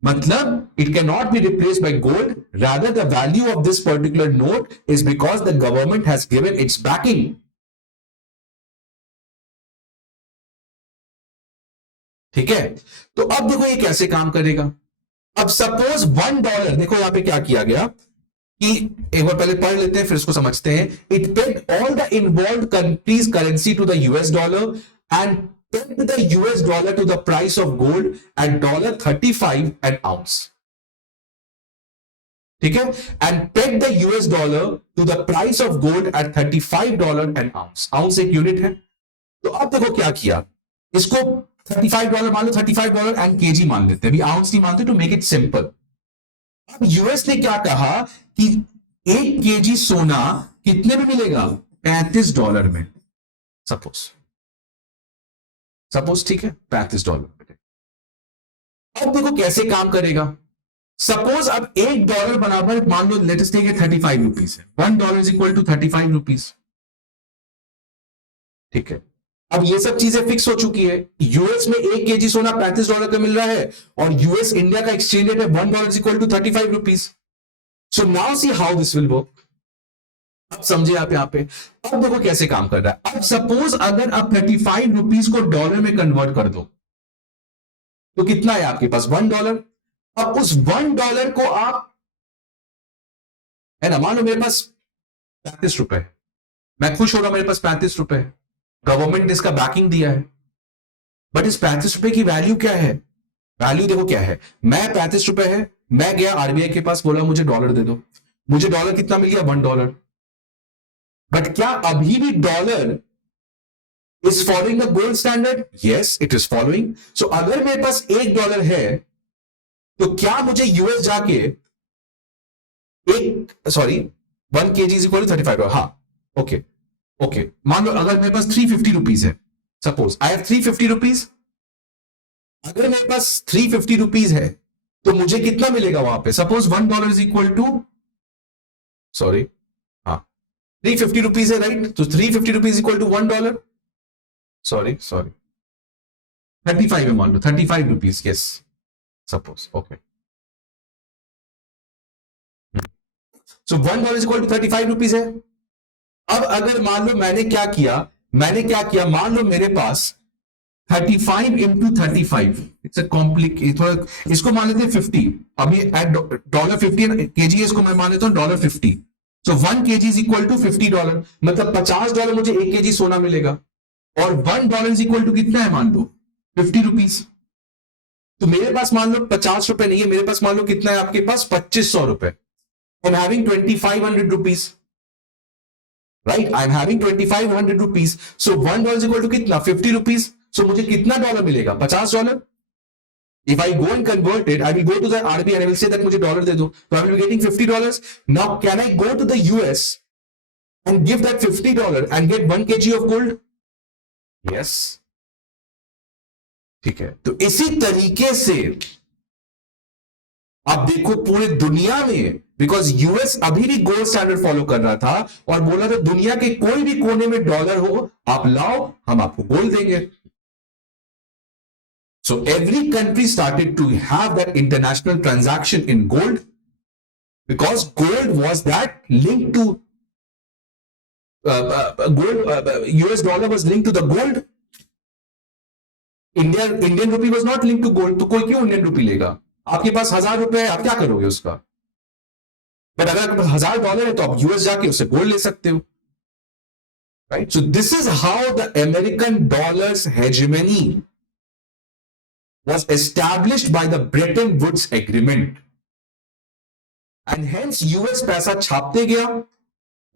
मतलब it cannot be replaced by gold, rather the value of this particular note is because the government has given its backing. ठीक है, तो अब देखो ये कैसे काम करेगा। अब सपोज $1, देखो यहां पे क्या किया गया कि एक बार पहले पढ़ लेते हैं फिर इसको समझते हैं। It paid all the involve countries currency to the US dollar and pegged the US dollar to the price of gold at $35 an ounce. ठीक है, and pegged the US dollar to the price of gold at $35 an ounce. ounce एक यूनिट है। तो अब देखो क्या किया, इसको $35 मान लो, $35 एंड केजी मान लेते हैं, अभी आउंस नहीं मानते, टू मेक इट सिंपल। अब यूएस ने क्या कहा कि 1 kg सोना कितने में मिलेगा, $35 में, सपोज ठीक है, $35। अब देखो कैसे काम करेगा। सपोज अब $1 बराबर, मान लो let us take it 35 rupees है, $1 इज इक्वल टू 35 रुपीज। ठीक है, अब ये सब चीजें फिक्स हो चुकी है। यूएस में 1 kg सोना $35 का मिल रहा है, और यूएस इंडिया का एक्सचेंज रेट है $1 is equal to 35 rupees. So now see how this will work. अब समझे आप यहां पे, अब देखो कैसे काम कर रहा है। अब सपोज अगर आप 35 रुपीज को डॉलर में कन्वर्ट कर दो तो कितना है आपके पास, $1। अब उस $1 को आप, है ना, मान लो मेरे पास 35 रुपए, मैं खुश हो रहा, मेरे पास 35 रुपए है, गवर्नमेंट ने इसका बैकिंग दिया है, बट इस 35 रुपए की वैल्यू क्या है, वैल्यू देखो क्या है, मैं 35 रुपए है, मैं गया आरबीआई के पास, बोला मुझे डॉलर दे दो, मुझे डॉलर कितना मिल गया, $1। बट क्या अभी भी dollar is following the gold standard, yes it is following. So अगर मेरे पास $1 है, तो क्या मुझे यूएस जाके 1 kg इज इक्वल टू $35, हाँ ओके, मान लो अगर मेरे पास 350 रुपीज है, सपोज आई हैव 350 रुपीज, अगर मेरे पास 350 रुपीज है तो मुझे कितना मिलेगा वहां पे, suppose $1 is equal to, sorry हाँ 350 रुपीज है, राइट, तो 350 रुपीज इक्वल टू $1, सॉरी 35 है, मान लो 35 rupees, yes suppose, okay. So $1 is equal to 35 rupees है। अब अगर मान लो मैंने क्या किया, मान लो मेरे पास 35 इंटू 35, इट्स अ कॉम्प्लिकेट, थोड़ा इसको मान लेते हैं 50, अभी एट $50 केजी, इसको मैं मान लेता हूं $50। सो 1 kg इज इक्वल टू $50, मतलब $50 मुझे 1 kg सोना मिलेगा, और $1 इज इक्वल टू कितना है, मान लो 50 रुपीज। तो मेरे पास मान लो 50 रुपए नहीं है, मेरे पास मान लो कितना है आपके पास, 2500 रुपए। I am having 2500 rupees, right, I am having 2500 rupees. So $1 is equal to कितना, 50 रुपीज। सो मुझे कितना डॉलर मिलेगा, $50। If I go and convert it, I will go to the RBI and I will say that मुझे डॉलर दे दो, so I will be getting $50. Now can I go to the US and give that $50 and get 1 kg of gold? Yes. ठीक है, तो इसी तरीके से आप देखो पूरे दुनिया में, बिकॉज यूएस अभी भी गोल्ड स्टैंडर्ड फॉलो कर रहा था और बोला था दुनिया के कोई भी कोने में डॉलर हो आप लाओ, हम आपको गोल्ड देंगे. So every country started to have that international transaction in gold because gold was that linked to US dollar was linked to the gold. Indian rupee was not linked to gold. तो कोई क्यों इंडियन रूपी लेगा? आपके पास $1000 है, आप क्या करोगे उसका? बट अगर आपके पास $1000 है तो आप यूएस जाके उससे गोल्ड ले सकते हो. Right? So this is how the American dollar's hegemony was established by the Bretton Woods Agreement. And hence US पैसा छापते गया,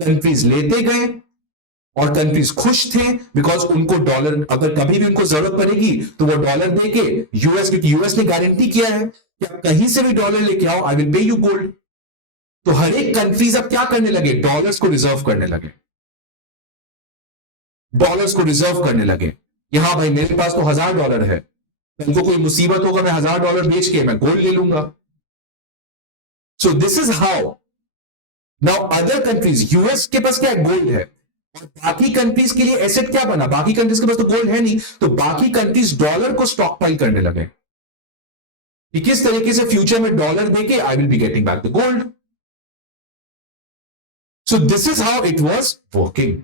कंट्रीज लेते गए और कंट्रीज खुश थे बिकॉज उनको डॉलर, अगर कभी भी उनको जरूरत पड़ेगी तो वो डॉलर देके यूएस, क्योंकि यूएस ने गारंटी किया है कि आप कहीं से भी डॉलर लेके आओ, I will pay you gold. तो हर एक कंट्रीज अब क्या करने लगे? डॉलर्स को रिजर्व करने लगे. डॉलर्स को रिजर्व करने लगे कि हाँ भाई मेरे पास तो $1000 है, कल को कोई मुसीबत होगा मैं $1000 बेच के मैं गोल्ड ले लूंगा. सो this is how now other countries, US के पास क्या है? गोल्ड है. और बाकी कंट्रीज के लिए एसेट क्या बना? बाकी कंट्रीज के पास तो गोल्ड है नहीं, तो बाकी कंट्रीज डॉलर को स्टॉक पाइल करने लगे कि किस तरीके से फ्यूचर में डॉलर देके I will be getting back the gold. So this is how it was working.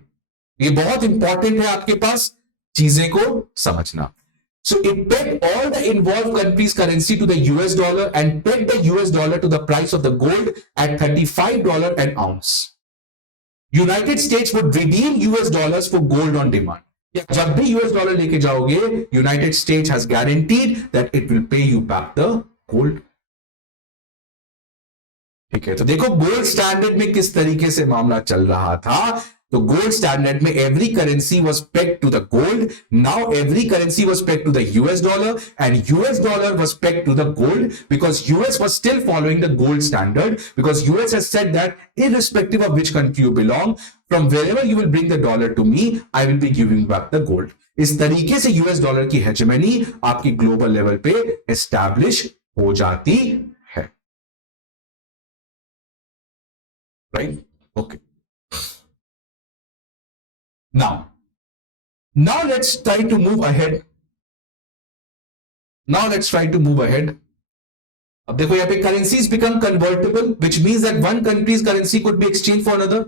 ये बहुत इंपॉर्टेंट है आपके पास चीजें को समझना. So it pegged all the involved countries' currency to the US dollar and pegged the US dollar to the price of the gold at $35 an ounce. United States would redeem US dollars for gold on demand. जब भी US dollar लेके जाओगे, United States has guaranteed that it will pay you back the gold. ठीक है, तो देखो गोल्ड स्टैंडर्ड में किस तरीके से मामला चल रहा था. तो गोल्ड स्टैंडर्ड में every currency was pegged to the gold. Now every currency was pegged to the US dollar and US dollar was pegged to the gold because US was still following the gold standard because US has said that irrespective of which country you belong, from wherever you will bring the dollar to me, I will be giving back the gold. इस तरीके से US डॉलर की हेजेमनी आपकी ग्लोबल लेवल पे एस्टैब्लिश हो जाती है. Right? Okay. Now let's try to move ahead. अब देखो यहाँ पे currencies become convertible, which means that one country's currency could be exchanged for another.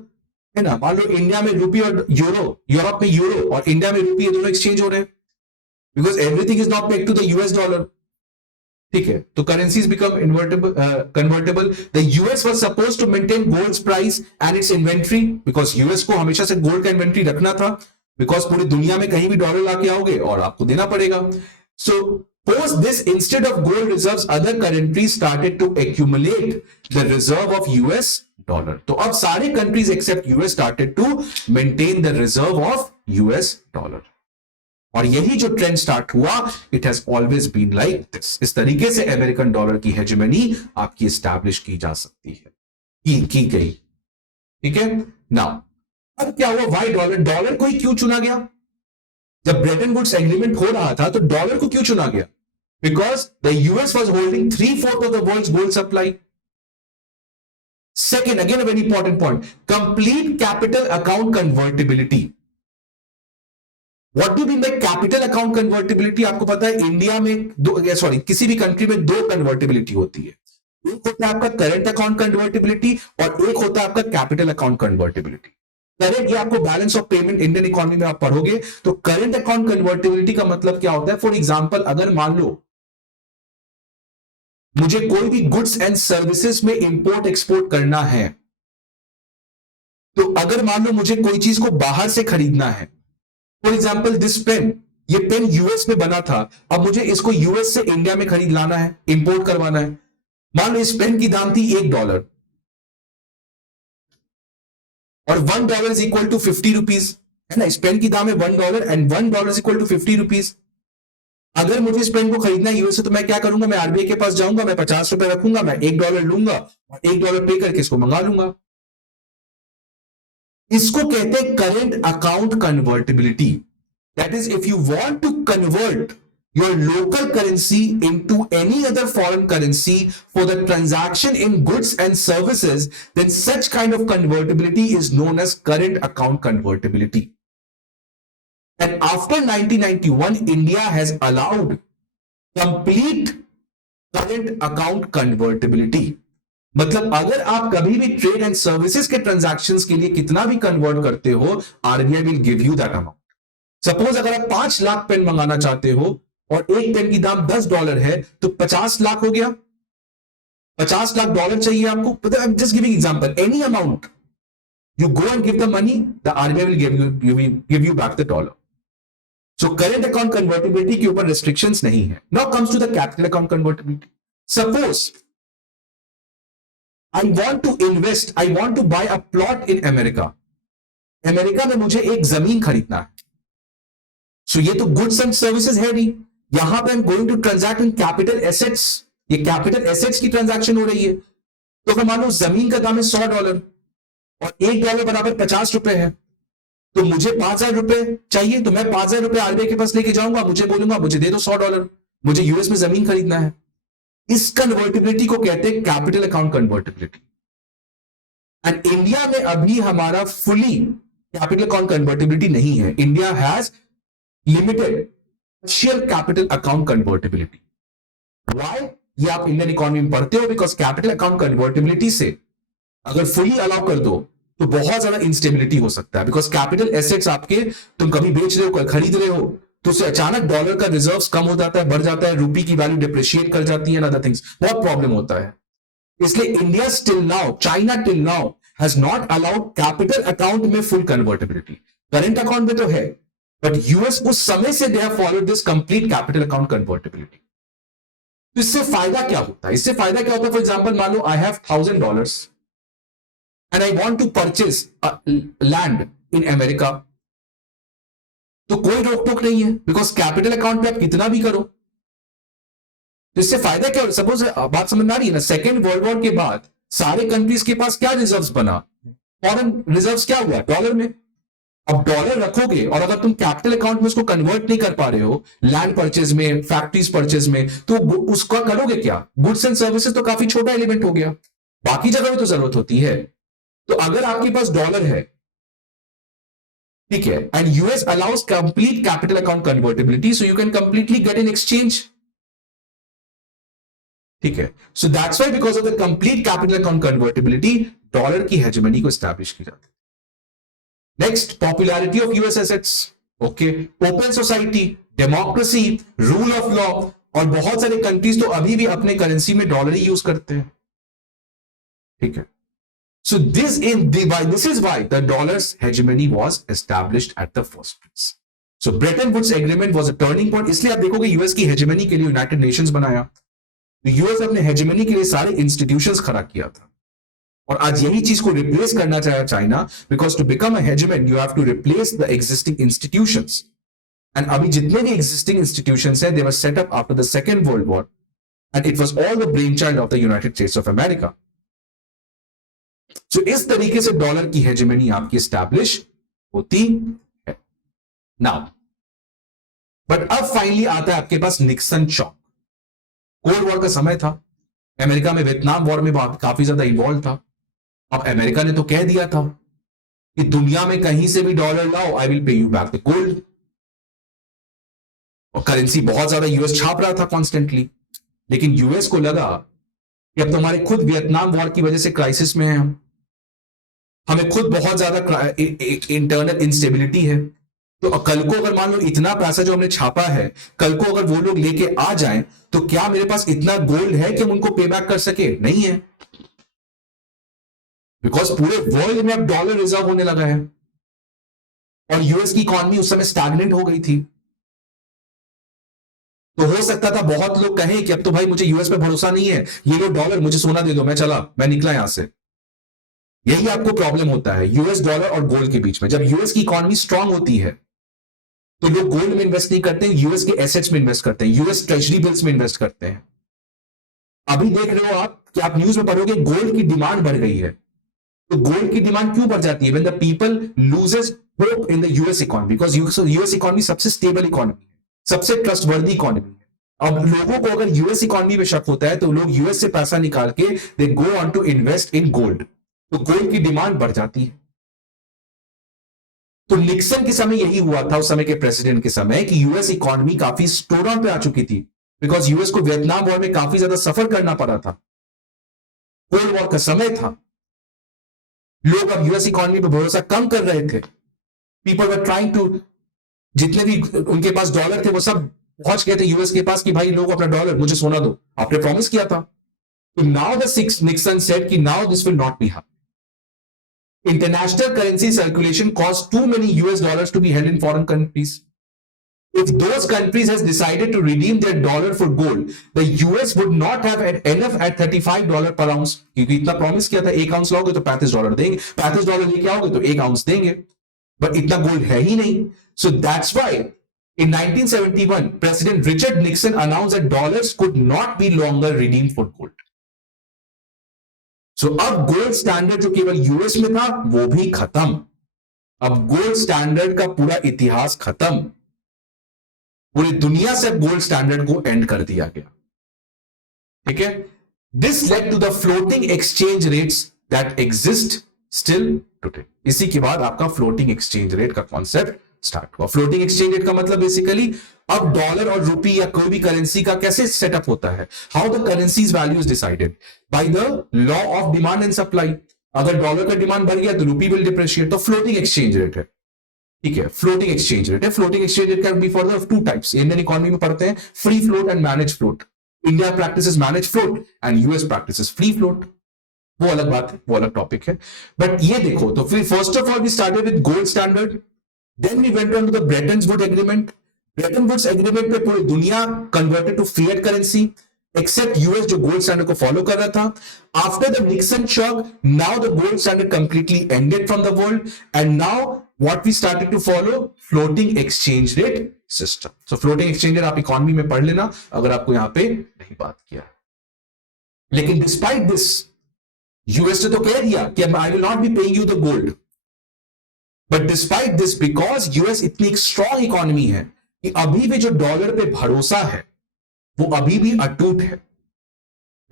है ना? मान लो इंडिया में रूपी और यूरो, यूरोप में यूरो और इंडिया में रूपी, दोनों एक्सचेंज हो रहे हैं because everything is not pegged to the US dollar. ठीक है, तो currencies become convertible. The US was supposed to maintain gold's price and its inventory because US को हमेशा से गोल्ड का इन्वेंट्री रखना था because पूरी दुनिया में कहीं भी डॉलर लाके आओगे और आपको देना पड़ेगा. So post this, instead of gold reserves, other countries started to accumulate the reserve of US dollar. तो अब सारे countries except US started to maintain the reserve of US dollar. और यही जो ट्रेंड स्टार्ट हुआ, it has always been like this. इस तरीके से अमेरिकन डॉलर की हेजेमनी आपकी एस्टैब्लिश की जा सकती है, की गई. ठीक है. नाउ अब क्या हुआ? Why dollar? डॉलर को ही क्यों चुना गया? जब ब्रेटन वुड्स एग्रीमेंट हो रहा था तो डॉलर को क्यों चुना गया? Because the US was holding 3/4 of the world's gold supply. Second, again a very important point, complete capital account convertibility. What do you mean by capital account convertibility? आपको पता है इंडिया में किसी भी कंट्री में दो कन्वर्टिबिलिटी होती है. एक होता है आपका करंट अकाउंट कन्वर्टिबिलिटी और एक होता है आपका कैपिटल अकाउंट कन्वर्टिबिलिटी. करंट, ये आपको balance of payment Indian economy में आप पढ़ोगे. तो करंट अकाउंट कन्वर्टिबिलिटी का मतलब क्या होता है? फॉर एग्जांपल, अगर मान लो मुझे कोई भी गुड्स एंड सर्विसेज में इंपोर्ट एक्सपोर्ट करना है, तो अगर मान लो मुझे कोई चीज को बाहर से खरीदना है, फॉर एग्जाम्पल दिस पेन, ये पेन यूएस में बना था, अब मुझे इसको यूएस से इंडिया में खरीद लाना है, इंपोर्ट करवाना है. मान लो इस पेन की दाम थी $1 और $1 इज इक्वल टू 50 रुपीज, है ना? इस पेन की दाम है $1 and $1 is equal to 50 rupees. अगर मुझे इस पेन को खरीदना है यूएस से, तो मैं क्या करूंगा? मैं आरबीआई के पास जाऊंगा, मैं $50 रखूंगा, मैं $1 लूंगा और $1 पे करके इसको मंगा लूंगा. इसको कहते हैं current account convertibility. That is, if you want to convert your local currency into any other foreign currency for the transaction in goods and services, then such kind of convertibility is known as current account convertibility. And after 1991, India has allowed complete current account convertibility. मतलब अगर आप कभी भी ट्रेड एंड सर्विसेज के ट्रांजैक्शंस के लिए कितना भी कन्वर्ट करते हो, RBI will give you that amount. Suppose अगर आप 5 लाख पेन मंगाना चाहते हो और एक पेन की दाम $10 है, तो 50 लाख हो गया. 50 लाख डॉलर चाहिए आपको. Just giving example, any amount you go and give the money, the RBI will give you back the dollar. So current account convertibility के ऊपर रिस्ट्रिक्शंस नहीं है. Now comes to the capital account convertibility. Suppose I want to invest, I want to buy a plot in America. America में मुझे एक जमीन खरीदना है. सो ये तो गुड्स एंड सर्विसेज है नहीं. यहां पे I'm going to transact in capital assets. ये कैपिटल एसेट्स की ट्रांजैक्शन हो रही है. तो अगर मान लो जमीन का दाम है $100 और $1 बराबर ₹50 है, तो मुझे ₹5000 चाहिए. तो मैं ₹5000 आरबीआई के पास लेके जाऊंगा, मुझे बोलूंगा मुझे दे दो $100, मुझे यूएस में जमीन खरीदना है. इस कन्वर्टिबिलिटी को कहते हैं capital account convertibility. And India में अभी हमारा फुली कैपिटल अकाउंट कन्वर्टिबिलिटी नहीं है. India has limited partial capital account convertibility. Why? ये आप इंडियन इकोनॉमी में पढ़ते हो. बिकॉज कैपिटल अकाउंट कन्वर्टिबिलिटी से अगर फुली अलाउ कर दो तो बहुत ज्यादा इंस्टेबिलिटी हो सकता है. बिकॉज कैपिटल एसेट्स आपके, तुम कभी बेच रहे हो, कल खरीद रहे हो, तो उससे अचानक डॉलर का रिजर्व्स कम हो जाता है, बढ़ जाता है, रूपी की वैल्यू डिप्रिशिएट कर जाती है, अदर थिंग्स, बहुत प्रॉब्लम होता है. इसलिए India still now, China till now has not allowed capital account में फुल कन्वर्टिबिलिटी. करेंट अकाउंट में तो है, बट यूएस उस समय से they have followed this complete capital account convertibility. तो इससे फायदा क्या होता है? इससे फायदा क्या होता है? फॉर एग्जाम्पल, मान लो I have $1000 and I want to purchase land in America. तो कोई रोक टोक नहीं है, बिकॉज कैपिटल अकाउंट पे आप कितना भी करो. तो इससे फायदा क्या हो? सपोज बात समझ में आ रही है ना. सेकेंड वर्ल्ड वॉर के बाद सारे कंट्रीज के पास क्या रिजर्व्स बना? फॉरेन रिजर्व्स क्या हुआ? डॉलर में. अब डॉलर रखोगे और अगर तुम कैपिटल अकाउंट में उसको कन्वर्ट नहीं कर पा रहे हो, लैंड परचेज में, फैक्ट्रीज परचेज में, तो उसका करोगे क्या? गुड्स एंड सर्विसेज तो काफी छोटा एलिमेंट हो गया, बाकी जगह में तो जरूरत होती है. तो अगर आपके पास डॉलर है, ठीक है, and US allows complete capital account convertibility, so you can completely get in exchange. ठीक है. So that's why because of the complete capital account convertibility dollar की हेजेमनी को एस्टैब्लिश की जाती है. Next, popularity of US assets. Okay, open society, democracy, rule of law, और बहुत सारे कंट्रीज तो अभी भी अपने करेंसी में डॉलर ही यूज करते हैं. ठीक है. So this is why the dollar's hegemony was established at the first place. So Bretton Woods Agreement was a turning point. इसलिए आप देखोगे यूएस की हेजेमनी के लिए यूनाइटेड नेशंस बनाया. तो यूएस अपने हेजेमनी के लिए सारे इंस्टीट्यूशंस खड़ा किया था, और आज यही चीज को रिप्लेस करना चाहा China. Because to become a hegemon you have to replace the existing institutions. And अभी जितने भी एग्जिस्टिंग इंस्टीट्यूशंस हैं, they were set up after the second world war, and it was all the brain child of the United States of America. So, इस तरीके से डॉलर की हेजेमनी आपकी एस्टैब्लिश होती है. नाउ, बट अब फाइनली आता है आपके पास निक्सन शॉक. कोल्ड वॉर का समय था, अमेरिका में वियतनाम वॉर में काफी ज्यादा इन्वॉल्व था. अब अमेरिका ने तो कह दिया था कि दुनिया में कहीं से भी डॉलर लाओ, I will pay you back the gold. और करेंसी बहुत ज्यादा यूएस छाप रहा था कॉन्स्टेंटली. लेकिन यूएस को लगा कि अब तो हमारे खुद वियतनाम वॉर की वजह से क्राइसिस में हैं, हमें खुद बहुत ज्यादा इंटरनल इंस्टेबिलिटी है. तो कल को अगर मान लो इतना पैसा जो हमने छापा है, कल को अगर वो लोग लेके आ जाएं, तो क्या मेरे पास इतना गोल्ड है कि हम उनको पे बैक कर सके? नहीं है. बिकॉज पूरे वर्ल्ड में अब डॉलर रिजर्व होने लगा है, और यूएस की इकोनॉमी उस समय स्टैग्नेंट हो गई थी. तो हो सकता था बहुत लोग कहें कि अब तो भाई मुझे यूएस पे भरोसा नहीं है, ये लो डॉलर, मुझे सोना दे दो, मैं चला, मैं निकला यहां से. यही आपको प्रॉब्लम होता है यूएस डॉलर और गोल्ड के बीच में. जब यूएस की इकोनॉमी स्ट्रांग होती है तो लोग गोल्ड में इन्वेस्ट नहीं करते हैं, यूएस के एसेट्स में इन्वेस्ट करते हैं, यूएस ट्रेजरी बिल्स में इन्वेस्ट करते हैं. अभी देख रहे हो आप कि आप न्यूज में पढ़ोगे गोल्ड की डिमांड बढ़ गई है. तो गोल्ड की डिमांड क्यों बढ़ जाती है? When the people loses hope in the US economy, because US economy सबसे स्टेबल इकोनॉमी है. सबसे ट्रस्टवर्दी इकोनॉमी है। अब लोगों को अगर यूएस इकोनॉमी पे शक होता है तो लोग यूएस से पैसा निकाल के they go on to invest in gold, तो गोल्ड की डिमांड बढ़ जाती है। तो निक्सन के समय यही हुआ था, उस समय के प्रेसिडेंट के समय, कि यूएस इकोनॉमी काफी स्टोर डाउन पे आ चुकी थी, बिकॉज यूएस को वियतनाम वॉर में काफी ज्यादा सफर करना पड़ा था, कोल्ड वॉर का समय था, लोग अब यूएस इकोनॉमी पर भरोसा कम कर रहे थे। पीपल वर ट्राइंग टू, जितने भी उनके पास डॉलर थे वो सब पहुंच गए थे यूएस के पास कि भाई लोग अपना डॉलर मुझे सोना दो, आपने प्रॉमिस किया था। तो नाउ द निक्सन सेड कि now this will not be happen. International currency circulation costs too many US dollars to be held in foreign countries. If those countries has decided to redeem their dollar for gold, the US would not have enough at $35 per ounce. क्योंकि इतना प्रॉमिस किया था, एक आउंस लोगे तो $35 देंगे, $35 लेके आओगे तो एक आउंस देंगे, बट इतना गोल्ड है ही नहीं। So that's why in 1971 President Richard Nixon announced that dollars could not be longer redeemed for gold. सो अब गोल्ड स्टैंडर्ड जो केवल यूएस में था वो भी खत्म। अब गोल्ड स्टैंडर्ड का पूरा इतिहास खत्म, पूरी दुनिया से गोल्ड स्टैंडर्ड को एंड कर दिया गया। ठीक है, this led to the floating exchange rates that exist still today. इसी के बाद आपका फ्लोटिंग एक्सचेंज रेट का कॉन्सेप्ट स्टार्ट हुआ। फ्लोटिंग एक्सचेंज रेट का मतलब बेसिकली अब डॉलर और रुपी या कोई भी करेंसी का कैसे सेटअप होता है, how the currencies value is decided by the law of demand and supply. अगर डॉलर का डिमांड बढ़ गया तो रुपी विल डिप्रिशिएट, तो फ्लोटिंग एक्सचेंज रेट है। ठीक है, फ्लोटिंग एक्सचेंज रेट है। Floating exchange rate can be for the two types, Indian economy में पढ़ते हैं free float and manage float. India practices manage float and US practices free float, वो अलग बात है, वो अलग टॉपिक है। बट ये देखो, तो फिर first of all we started with gold standard, then we went on to the Bretton Wood agreement. Bretton Woods agreement पे पूरी दुनिया converted to fiat currency except US जो गोल्ड स्टैंडर्ड को फॉलो कर रहा था। After the Nixon shock, now the gold standard completely ended from the world and now what we started to follow, floating exchange rate system. So floating exchange rate आप इकोनॉमी में पढ़ लेना अगर आपको यहां पे नहीं बात किया। लेकिन डिस्पाइट दिस, यूएस ने तो कह दिया कि आई will not be paying you the gold, but despite this, because US इतनी एक स्ट्रॉन्ग इकोनॉमी है कि अभी भी जो डॉलर पे भरोसा है वो अभी भी अटूट है।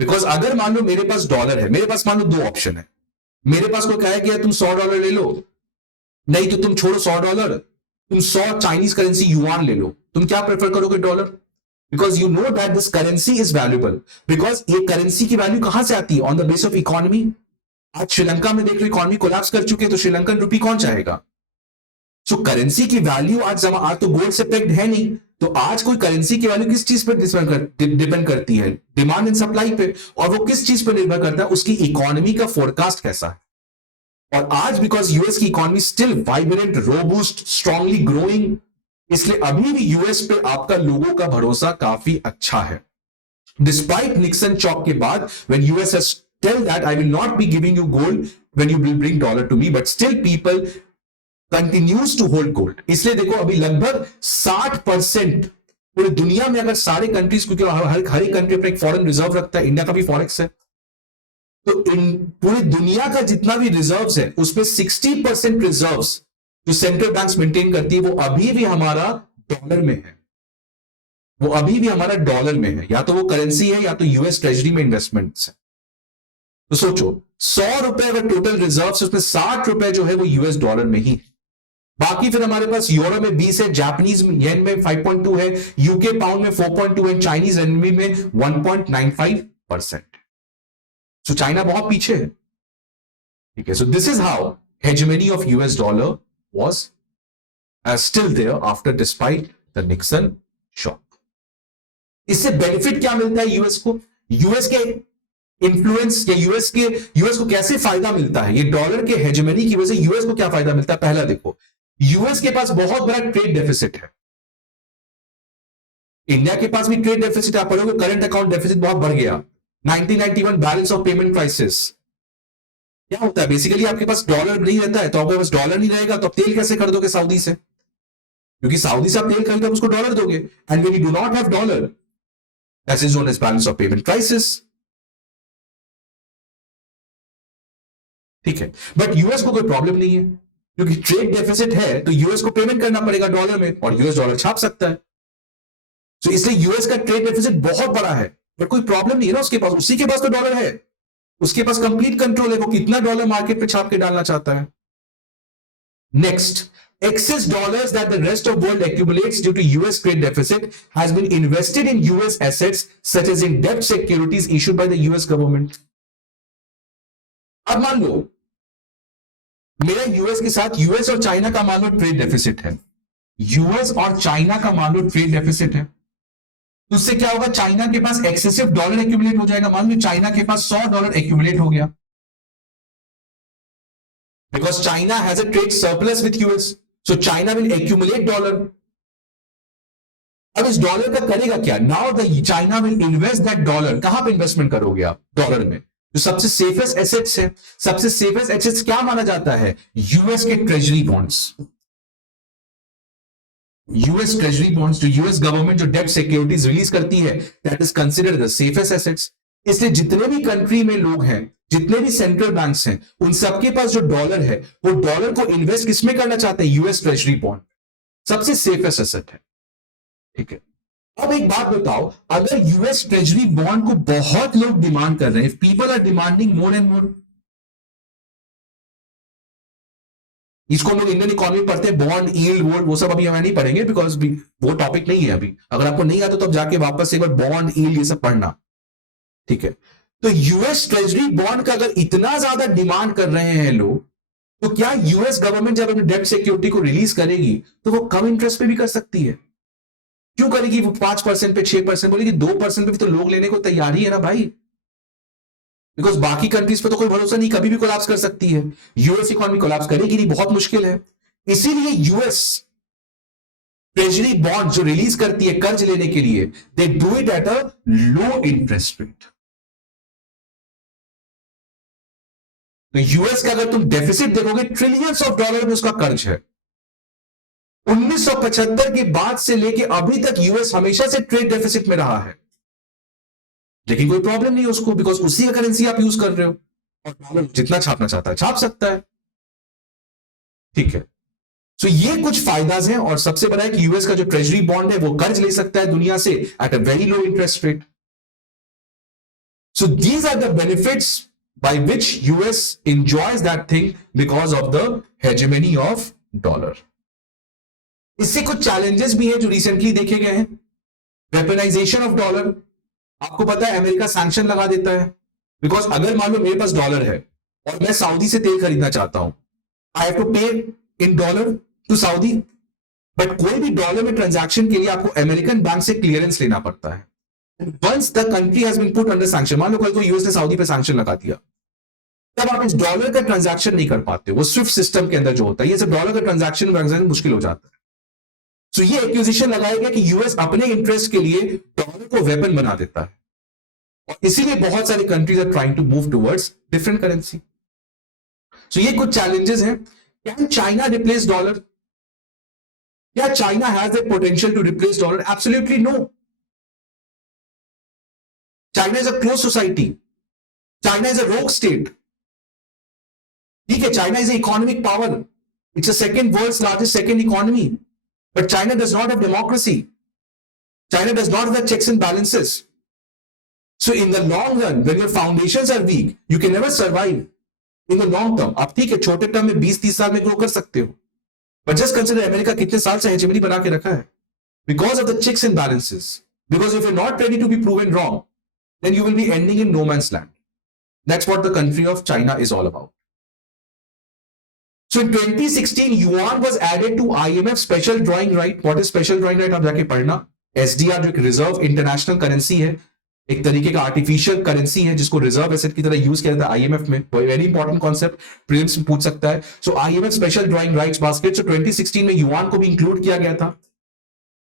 बिकॉज अगर मान लो मेरे पास डॉलर है, मेरे पास मान लो दो ऑप्शन है, मेरे पास कोई कहे कि तुम $100 ले लो, नहीं तो तुम छोड़ो $100, तुम 100 चाइनीज करेंसी युआन ले लो, तुम क्या प्रेफर करोगे? Dollar. Because you know that this currency is valuable. Because ये करेंसी की वैल्यू कहां से आती है? On the base of economy. आज श्रीलंका में देख लो इकोनॉमी कोलैप्स कर चुके हैं, तो श्रीलंकन रुपी कौन चाहेगा? सो करेंसी की वैल्यू आज तो गोल्ड से पेग्ड है नहीं, तो आज कोई करेंसी की वैल्यू किस चीज पर डिपेंड करती है? डिमांड एंड सप्लाई पे। और वो किस चीज पर निर्भर करता है? उसकी इकोनॉमी का फोरकास्ट कैसा है। और आज बिकॉज यूएस की economy still vibrant, robust, strongly growing, इसलिए अभी भी यूएस पे आपका लोगों का भरोसा काफी अच्छा है। डिस्पाइट निक्सन शॉक के बाद, when US has tell that I will not be giving you gold when you will bring dollar to me, but still people continues to hold gold. इसलिए देखो अभी लगभग 60% पूरी दुनिया में, अगर सारे कंट्रीज, क्योंकि हर एक कंट्री अपना एक फॉरेन रिजर्व रखता है, इंडिया का भी फॉरेक्स है, तो इन पूरी दुनिया का जितना भी रिजर्व्स है उसमें 60% रिजर्व्स जो सेंट्रल बैंक्स मेंटेन करती है वो अभी भी हमारा डॉलर में है। वो अभी भी हमारा डॉलर में है, या तो वो करेंसी है या तो यूएस ट्रेजरी में इन्वेस्टमेंट्स है। तो सोचो $100 अगर टोटल रिजर्व है, उसमें $60 जो है वो यूएस डॉलर में ही। बाकी फिर हमारे पास यूरो में 20 है, जापानीज येन में 5.2 है, यूके पाउंड में 4.2 है, चाइनीज रेनमी में 1.95%। सो चाइना बहुत पीछे है। ठीक है, so this is how hegemony of US dollar was still there after despite the Nixon shock. इससे बेनिफिट क्या मिलता है यूएस को? यूएस के इन्फ्लुएंस या यूएस को कैसे फायदा मिलता है? ये डॉलर के हेजेमनी की वजह से यूएस को क्या फायदा मिलता है? पहला देखो, यूएस के पास बहुत बड़ा ट्रेड डेफिसिट है। इंडिया के पास भी ट्रेड डेफिसिट, आप पढ़ोगे करंट अकाउंट डेफिसिट बहुत बढ़ गया। 1991 बैलेंस ऑफ पेमेंट क्राइसिस। क्या होता है बेसिकली? आपके पास डॉलर नहीं रहता है, तो आपके पास डॉलर नहीं रहेगा तो आप तेल कैसे कर दोगे सऊदी से? क्योंकि सऊदी से आप तेल खरीदो, उसको डॉलर दोगे, and when you do not have dollar, that is known as balance of payment crisis. ठीक है, बट यूएस को कोई प्रॉब्लम नहीं है, क्योंकि ट्रेड डेफिसिट है तो यूएस को पेमेंट करना पड़ेगा डॉलर में, और यूएस डॉलर छाप सकता है। तो इसलिए यूएस का ट्रेड डेफिसिट बहुत बड़ा है, बट कोई प्रॉब्लम नहीं है ना उसके पास, उसी के पास तो डॉलर है, उसके पास कंप्लीट कंट्रोल है, वो कितना डॉलर मार्केट पे छाप के डालना चाहता है। Next, excess dollars that the rest of world accumulates due to US trade deficit has been invested in US assets such as in debt securities issued by the US government. अब मान लो मेरा यूएस के साथ, यूएस और चाइना का मान लो ट्रेड डेफिसिट है, यूएस और चाइना का मान लो ट्रेड डेफिसिट है, तो उससे क्या होगा, चाइना के पास एक्सेसिव डॉलर एक्यूमुलेट हो जाएगा। मान लो चाइना के पास $100 एक्यूमुलेट हो गया, because China has a trade surplus with US, so China will accumulate dollar. अब इस डॉलर का करेगा क्या, now the China will invest that dollar. कहां पे इन्वेस्टमेंट करोगे आप, डॉलर में, जो सबसे सेफेस्ट एसेट्स है। सबसे सेफेस्ट एसेट्स क्या माना जाता है, यूएस के treasury bonds, US treasury bonds, जो यूएस गवर्नमेंट जो डेब्ट सिक्योरिटीज रिलीज करती है, that is considered the safest assets. इसलिए जितने भी कंट्री में लोग हैं, जितने भी सेंट्रल बैंक्स हैं, उन सबके पास जो डॉलर है, वो डॉलर को इन्वेस्ट किसमें करना चाहते हैं, यूएस ट्रेजरी बॉन्ड, सबसे सेफेस्ट एसेट है। ठीक है, अब एक बात बताओ, अगर यूएस ट्रेजरी बॉन्ड को बहुत लोग डिमांड कर रहे हैं, people are demanding more and more, इसको लोग इंडियन इकोनॉमी पढ़ते हैं, बॉन्ड यील्ड वो सब अभी हम नहीं पढ़ेंगे, बिकॉज वो टॉपिक नहीं है अभी। अगर आपको नहीं आता तो अब जाके वापस एक बार बॉन्ड यील्ड ये सब पढ़ना, ठीक है। तो यूएस ट्रेजरी बॉन्ड का अगर इतना ज्यादा डिमांड कर रहे हैं लोग, तो क्या यूएस गवर्नमेंट जब अपनी डेब्ट सिक्योरिटी को रिलीज करेगी तो वो कम इंटरेस्ट पे भी कर सकती है? क्यों करेगी? वो 5% पे 6% बोलेगी, 2% पे भी तो लोग लेने को तैयार ही है ना भाई, बिकॉज बाकी कंट्रीज पे तो कोई भरोसा नहीं, कभी भी कोलैप्स कर सकती है। यूएस इकोनॉमी कोलैप्स करेगी नहीं, बहुत मुश्किल है। इसीलिए यूएस ट्रेजरी बॉन्ड जो रिलीज करती है कर्ज लेने के लिए, they do it at a low interest rate. तो यूएस का अगर तुम डेफिसिट देखोगे, ट्रिलियंस ऑफ डॉलर में उसका कर्ज है। 1975 के बाद से लेके अभी तक यूएस हमेशा से ट्रेड डेफिसिट में रहा है, लेकिन कोई प्रॉब्लम नहीं है उसको, बिकॉज उसी का करेंसी आप यूज कर रहे हो, और डॉलर जितना छापना चाहता है छाप सकता है। ठीक है, सो ये कुछ फायदाज हैं, और सबसे बड़ा है कि यूएस का जो ट्रेजरी बॉन्ड है वो कर्ज ले सकता है दुनिया से at a very low interest rate. So these are the benefits by which US enjoys that thing because of the hegemony of dollar. इससे कुछ चैलेंजेस भी हैं जो रिसेंटली देखे गए हैं। वेपनाइजेशन ऑफ डॉलर, आपको पता है अमेरिका सैंक्शन लगा देता है, बिकॉज अगर मान लो मेरे पास डॉलर है और मैं सऊदी से तेल खरीदना चाहता हूं, आई have to pay in dollar to Saudi, but कोई भी डॉलर में ट्रांजैक्शन के लिए आपको अमेरिकन बैंक से क्लियरेंस लेना पड़ता है। Once the country has been put under sanction, मान लो कल को यूएस ने सऊदी पे सैंक्शन लगा दिया, तब आप इस डॉलर का ट्रांजैक्शन नहीं कर पाते। वो स्विफ्ट सिस्टम के अंदर जो होता है, ये सब डॉलर का ट्रांजैक्शन मुश्किल हो जाता है। सो ये एक्यूजिशन लगाएगा कि यूएस अपने इंटरेस्ट के लिए डॉलर को वेपन बना देता है, और इसीलिए बहुत सारी countries are trying to move towards different currency. So ये कुछ चैलेंजेस हैं। Can China replace dollar? क्या China has the potential to replace dollar? Absolutely no. China is a close society, China is a rogue state. ठीक है, China is economic power, it's a second world's largest second economy, but China does not have democracy, China does not have checks and balances. So in the long run when your foundations are weak, you can never survive in the long term. आप ठीक है छोटे टर्म में 20-30 साल में ग्रो कर सकते हो, बट जस्ट कंसिडर अमेरिका कितने साल से हेजेमनी बना के रखा है, because of the checks and balances. Because if you are not ready to be proven wrong, then you will be ending in no man's land. That's what the country of China is all about. So in 2016, yuan was added to IMF special drawing right. What is special drawing right? आप जाके पढ़ना। SDR जो एक रिजर्व इंटरनेशनल करेंसी है, एक तरीके का आर्टिफिशियल करेंसी है जिसको रिजर्व एसेट की तरह यूज किया जाता है IMF में। वेरी इंपॉर्टेंट कॉन्सेप्ट, प्रीलिम्स में पूछ सकता है। So IMF special drawing rights basket, so 2016 में युआन को भी इंक्लूड किया गया था,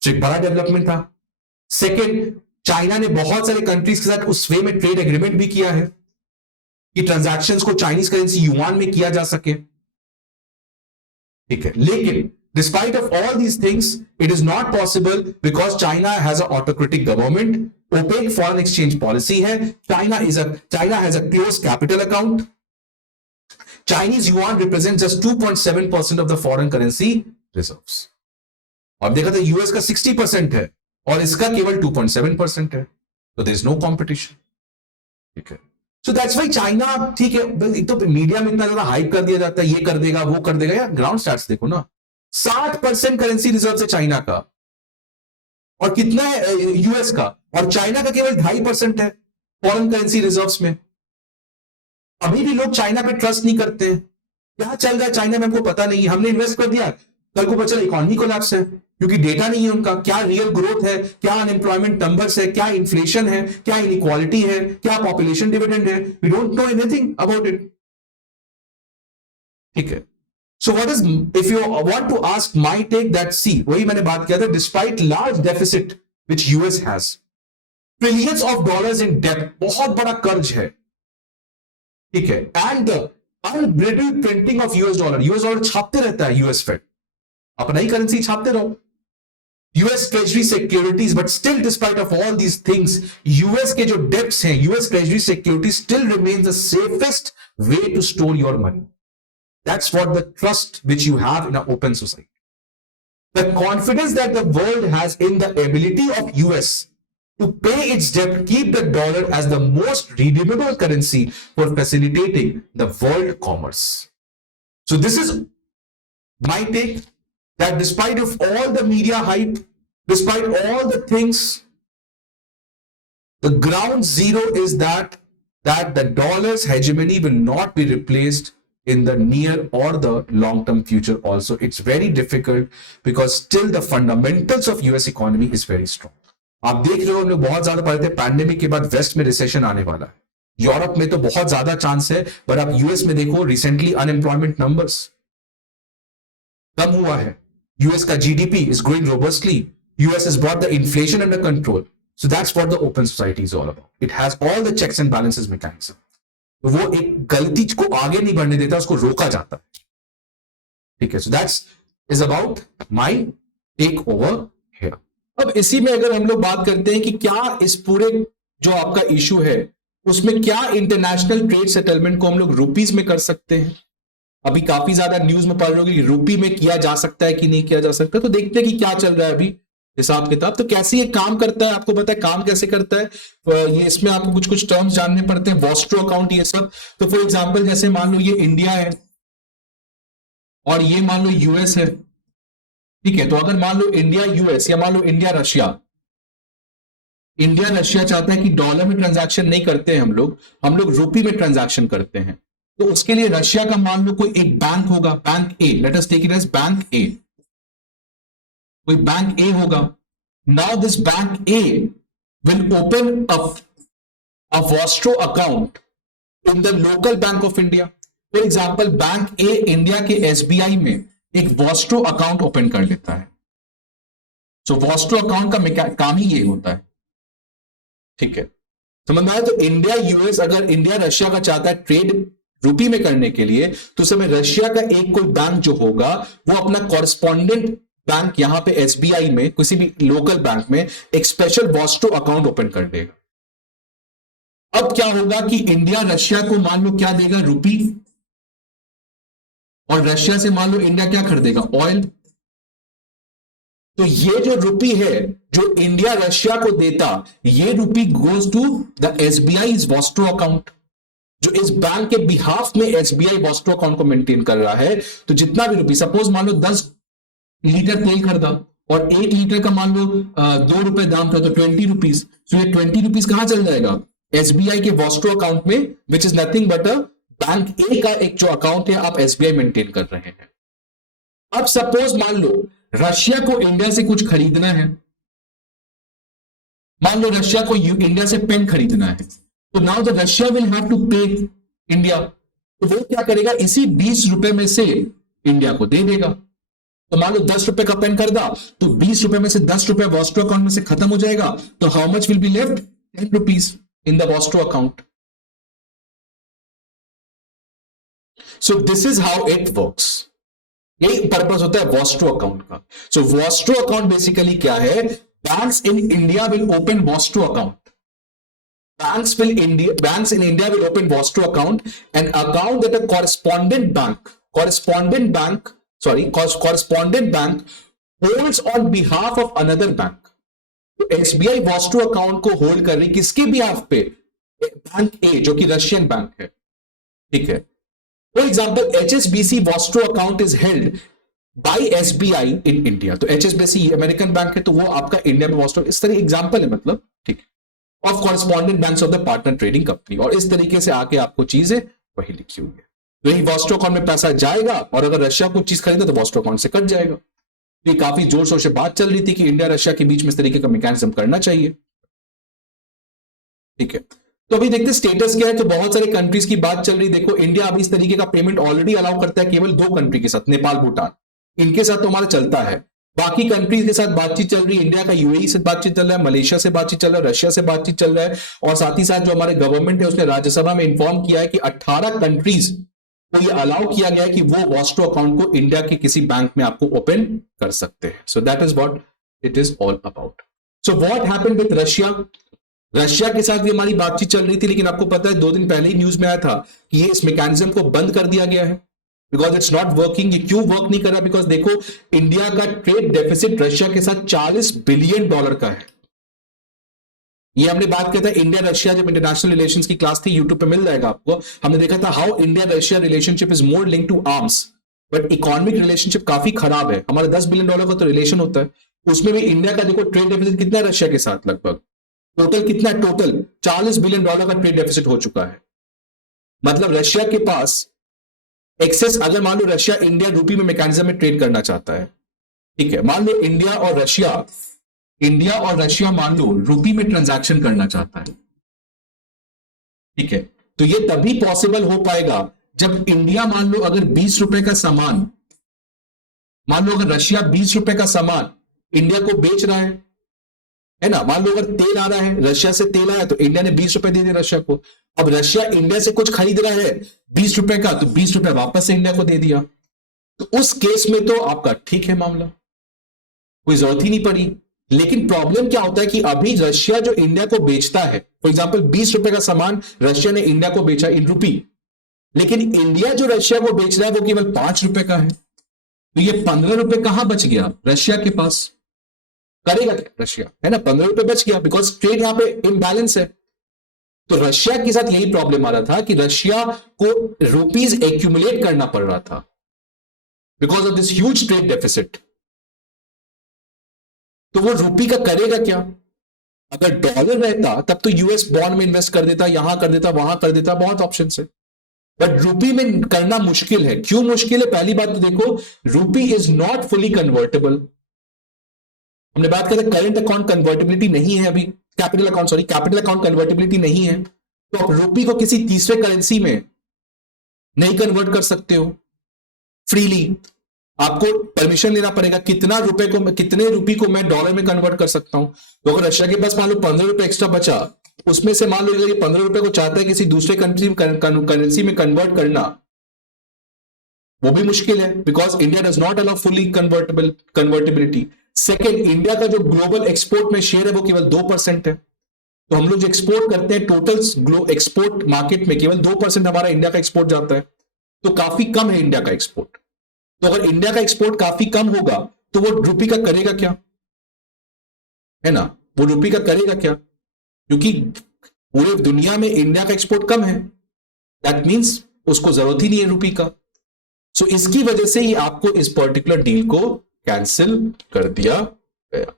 जो एक बड़ा डेवलपमेंट था। सेकेंड, चाइना ने बहुत सारे कंट्रीज के साथ उस वे में ट्रेड एग्रीमेंट भी किया है कि ट्रांजैक्शंस को चाइनीज करेंसी युआन में किया जा सके। ठीक है, लेकिन despite of all these things it is not possible because China has a autocratic government, opaque foreign exchange policy है, China has a close capital account, Chinese yuan represent just 2.7% of the foreign currency reserves. और देखा था यूएस का 60% है, और इसका केवल 2.7% है, तो देयर इज नो कॉम्पिटिशन। ठीक है, सो दैट्स व्हाई चाइना, ठीक है, एक तो मीडिया में इतना ज्यादा हाइप कर दिया जाता है, ये कर देगा वो कर देगा, यार ग्राउंड स्टैट्स देखो ना, 60% करेंसी रिजर्व है चाइना का, और कितना है यूएस का, और चाइना का केवल 2.5% है फॉरेन करेंसी रिजर्व्स में। अभी भी लोग चाइना पे ट्रस्ट नहीं करते हैं, क्या चल रहा है चाइना में हमको पता नहीं, हमने इन्वेस्ट कर दिया, कल को पता चला इकोनॉमी कोलैप्स है, क्योंकि डेटा नहीं है उनका, क्या रियल ग्रोथ है, क्या अनएम्प्लॉयमेंट नंबर्स है, क्या इन्फ्लेशन है, क्या इनइक्वालिटी है, क्या पॉपुलेशन डिविडेंड है, we don't know anything about it. ठीक है, so what is, if you want to ask my take that, see वही मैंने बात किया था, despite large deficit which US has, trillions of dollars in debt, बहुत बड़ा कर्ज है। ठीक है, and unbridled printing of US dollar छापते रहता है यूएस फेड, अपना ही करेंसी छापते रहो, US treasury securities, but still despite of all these things, US के जो डेब्ट्स हैं, US treasury securities still remains the safest way to store your money. That's what the trust which you have in a open society, the confidence that the world has in the ability of US to pay its debt, keep the dollar as the most redeemable currency for facilitating the world commerce. So this is my take, that despite of all the media hype, despite all the things, the ground zero is that the dollar's hegemony will not be replaced in the near or the long term future also. It's very difficult because still the fundamentals of US economy is very strong. आप देख रहे हो, हम लोग बहुत ज्यादा पढ़ते हैं पैंडेमिक के बाद वेस्ट में रिसेशन आने वाला है, यूरोप में तो बहुत ज्यादा चांस है, पर आप यूएस में देखो रिसेंटली अनएम्प्लॉयमेंट नंबर्स कम हुआ है, यूएस का GDP is growing robustly, US has brought the inflation under control. So that's what the open society is all about. It has all the checks and balances mechanism. तो वो एक गलती को आगे नहीं बढ़ने देता, उसको रोका जाता है। ठीक है, so that's is about my take over here. अब इसी में अगर हम लोग बात करते हैं कि क्या इस पूरे जो आपका इशू है उसमें क्या इंटरनेशनल ट्रेड सेटलमेंट को हम लोग रुपीज में कर सकते हैं। अभी काफी ज्यादा न्यूज में पढ़ रहे हो कि रुपी में किया जा सकता है कि नहीं किया जा सकता, तो देखते हैं कि क्या चल रहा है अभी हिसाब किताब। तो कैसे ये काम करता है, आपको पता है काम कैसे करता है, ये इसमें आपको कुछ कुछ टर्म्स जानने पड़ते हैं, वॉस्ट्रो अकाउंट ये सब। तो फॉर एग्जाम्पल जैसे मान लो ये इंडिया है और ये मान लो यूएस है, ठीक है, तो अगर मान लो इंडिया यूएस या मान लो इंडिया रशिया चाहता है कि डॉलर में ट्रांजैक्शन नहीं करते हैं हम लोग रुपी में ट्रांजैक्शन करते हैं, तो उसके लिए रशिया का मान लो कोई एक बैंक होगा, bank A, let us take it as bank A, कोई बैंक ए होगा। Now this bank A will open a vostro account in the local bank of India. For example bank A India के एसबीआई में एक वॉस्ट्रो अकाउंट ओपन कर लेता है। सो वॉस्ट्रो अकाउंट का काम ही ये होता है। ठीक है, समझ में आया। तो इंडिया यूएस, अगर इंडिया रशिया का चाहता है ट्रेड रुपी में करने के लिए, तो समय रशिया का एक कोई बैंक जो होगा वो अपना कॉरेस्पॉन्डेंट बैंक यहां पे एसबीआई में किसी भी लोकल बैंक में एक स्पेशल वॉस्ट्रो अकाउंट ओपन कर देगा। अब क्या होगा कि इंडिया रशिया को मान लो क्या देगा, रुपी, और रशिया से मान लो इंडिया क्या खरीदेगा, ऑयल। तो ये जो रुपी है जो इंडिया रशिया को देता, ये rupee goes to the SBI vostro account, जो इस बैंक के बिहाफ में एसबीआई वॉस्ट्रो अकाउंट को मेंटेन कर रहा है। तो जितना भी रुपी, सपोज मान लो 10 लीटर तेल खरीदा और 1 लीटर का मान लो 2 रुपए दाम था, तो 20 रुपीज। तो ये 20 रुपीज कहां चल जाएगा, एसबीआई के वॉस्ट्रो अकाउंट में, which is nothing but a bank A का एक जो अकाउंट है आप एसबीआई मेंटेन कर रहे हैं। अब सपोज मान लो रशिया को इंडिया से कुछ खरीदना है, मान लो रशिया को इंडिया से पेन खरीदना है, तो now the Russia will have to pay India. तो वो क्या करेगा, इसी 20 रुपए में से इंडिया को दे देगा। तो मान लो 10 रुपए का पेन खरीदा, तो 20 रुपए में से 10 रुपए वॉस्ट्रो अकाउंट में से खत्म हो जाएगा, तो how much will be left, 10 rupees in the Vostro account. So this is how it works. यही पर्पस होता है वॉस्ट्रो अकाउंट का। सो वॉस्ट्रो अकाउंट बेसिकली क्या है, banks in India will open Vostro account, banks in India will open Vostro account, an account that a correspondent bank holds on behalf of another bank. तो एसबीआई वॉस्ट्रो अकाउंट को होल्ड कर रही किसके बिहाफ पे? बैंक ए, जो कि रशियन बैंक है, ठीक है। For example HSBC Vostro account is held by SBI in India. तो एचएसबीसी अमेरिकन बैंक है, तो वो आपका इंडिया में वॉस्ट्रो, इस तरह एग्जाम्पल है, मतलब ठीक है, of correspondent banks of the partner trading company, और इस तरीके से आके आपको चीजें वही लिखी हुई है। तो यही वॉस्ट्रो अकाउंट में पैसा जाएगा, और अगर रशिया कुछ चीज खरीदे तो वॉस्ट्रो अकाउंट से कट जाएगा। ये काफी जोर शोर से बात चल रही थी कि इंडिया रशिया के बीच में इस तरीके का मैकेनिज्म करना चाहिए, ठीक है। तो अभी देखते स्टेटस क्या है। तो बहुत सारे कंट्रीज की बात चल रही, देखो इंडिया अभी इस तरीके का पेमेंट ऑलरेडी अलाउ करता है केवल 2 कंट्री के साथ, नेपाल भूटान, इनके साथ तो हमारा चलता है। बाकी कंट्रीज के साथ बातचीत चल रही है, इंडिया का यूएई से बातचीत चल रहा है, मलेशिया से बातचीत चल रहा है, रशिया से बातचीत चल रहा है, और साथ ही साथ जो हमारे गवर्नमेंट है उसने राज्यसभा में इंफॉर्म किया है कि 18 कंट्रीज को ये अलाउ किया गया है कि वो वॉस्ट्रो अकाउंट को इंडिया के किसी बैंक में आपको ओपन कर सकते हैं। So that is what it is all about. So what happened with Russia? Russia के साथ भी हमारी बातचीत चल रही थी, लेकिन आपको पता है 2 दिन पहले ही न्यूज में आया था कि ये इस मैकेनिज्म को बंद कर दिया गया है, बिकॉज इट्स नॉट वर्किंग। ये क्यों वर्क नहीं कर रहा? बिकॉज देखो इंडिया का ट्रेड डेफिसिट रशिया के साथ $40 बिलियन का है। ये हमने बात किया था इंडिया रशिया, जब इंटरनेशनल रिलेशंस की क्लास थी, यूट्यूब पे मिल जाएगा आपको, हमने देखा था how India Russia relationship is more link to arms, but economic relationship काफी खराब है। हमारा $10 बिलियन का तो रिलेशन होता है, उसमें भी इंडिया का देखो ट्रेड डेफिसिट कितना है रशिया के साथ, लगभग टोटल कितना है? टोटल $40 बिलियन का ट्रेड डेफिसिट हो चुका है। मतलब रशिया के पास एक्सेस, अगर मान लो रशिया इंडिया रूपी में मैकेनिज्म में ट्रेड करना चाहता है, ठीक है, मान लो इंडिया और रशिया मान लो रूपी में ट्रांजैक्शन करना चाहता है, ठीक है, तो ये तभी पॉसिबल हो पाएगा जब इंडिया मान लो अगर ₹20 का सामान, मान लो अगर रशिया ₹20 का सामान इंडिया को बेच रहा है ना, मान लो अगर तेल आ रहा है, रशिया से तेल आया तो इंडिया ने ₹20 दे दिए रशिया को। अब रशिया इंडिया से कुछ खरीद रहा है ₹20 का, तो ₹20 वापस से इंडिया को दे दिया, तो उस केस में तो आपका ठीक है मामला, कोई जरूरत ही नहीं पड़ी। लेकिन प्रॉब्लम क्या होता है कि अभी रशिया जो इंडिया को बेचता है, फॉर एग्जाम्पल ₹20 का सामान रशिया ने इंडिया को बेचा इन रूपी, लेकिन इंडिया जो रशिया को बेच रहा है वो केवल ₹5 का है, तो ये ₹15 कहां बच गया रशिया के पास? करेगा क्या रशिया, है ना, ₹15 बच गया, बिकॉज ट्रेड यहां पे इम्बैलेंस है। तो रशिया के साथ यही प्रॉब्लम आ रहा था कि रशिया को रुपीज एक्यूमुलेट करना पड़ रहा था because of this huge trade deficit. तो वो रूपी का करेगा क्या? अगर डॉलर रहता तब तो यूएस बॉन्ड में इन्वेस्ट कर देता, यहां कर देता, वहां कर देता, बहुत ऑप्शन है, बट रूपी में करना मुश्किल है। क्यों मुश्किल है? पहली बात तो देखो, रूपी इज नॉट फुली कन्वर्टेबल। हमने बात करें करंट अकाउंट कन्वर्टेबिलिटी नहीं है अभी, कैपिटल अकाउंट कन्वर्टेबिलिटी नहीं है, तो आप रूपी को किसी तीसरे करेंसी में नहीं कन्वर्ट कर सकते हो फ्रीली, आपको परमिशन लेना पड़ेगा कितने रुपए को मैं डॉलर में कन्वर्ट कर सकता हूं। तो अगर रशिया के पास मान लो ₹15 एक्स्ट्रा बचा, उसमें से मान लो ये ₹15 को चाहता है किसी दूसरे कंट्री करेंसी में कन्वर्ट करना, वो भी मुश्किल है, because India does not allow fully convertibility. Second, India का जो ग्लोबल एक्सपोर्ट में शेयर है वो केवल 2% है, तो हम लोग जो एक्सपोर्ट करते हैं टोटल एक्सपोर्ट मार्केट में केवल 2% हमारा इंडिया का एक्सपोर्ट जाता है, तो काफी कम है इंडिया का एक्सपोर्ट। तो अगर इंडिया का एक्सपोर्ट काफी कम होगा तो वो रूपी का करेगा क्या, है ना, वो रूपी का करेगा क्या, क्योंकि पूरे दुनिया में इंडिया का एक्सपोर्ट कम है, दैट मींस उसको जरूरत ही नहीं है रूपी का। सो इसकी वजह से ही आपको इस पर्टिकुलर डील को कैंसिल कर दिया गया।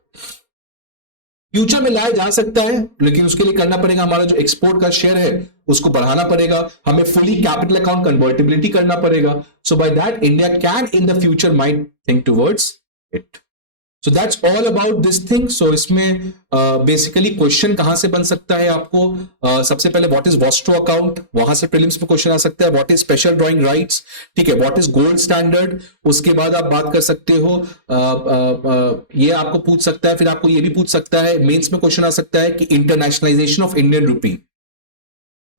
फ्यूचर में लाया जा सकता है, लेकिन उसके लिए करना पड़ेगा, हमारा जो एक्सपोर्ट का शेयर है उसको बढ़ाना पड़ेगा, हमें फुली कैपिटल अकाउंट कन्वर्टिबिलिटी करना पड़ेगा। So by that India can in the future might think towards it. So that's all about this thing. So इसमें बेसिकली क्वेश्चन कहां से बन सकता है आपको, सबसे पहले व्हाट इज वॉस्ट्रो अकाउंट, वहां से प्रीलिम्स में क्वेश्चन आ सकता है। What is special drawing rights, ठीक है, व्हाट इज गोल्ड स्टैंडर्ड, उसके बाद आप बात कर सकते हो, ये आपको पूछ सकता है, फिर आपको ये भी पूछ सकता है, मेंस में क्वेश्चन आ सकता है कि internationalisation of Indian rupee,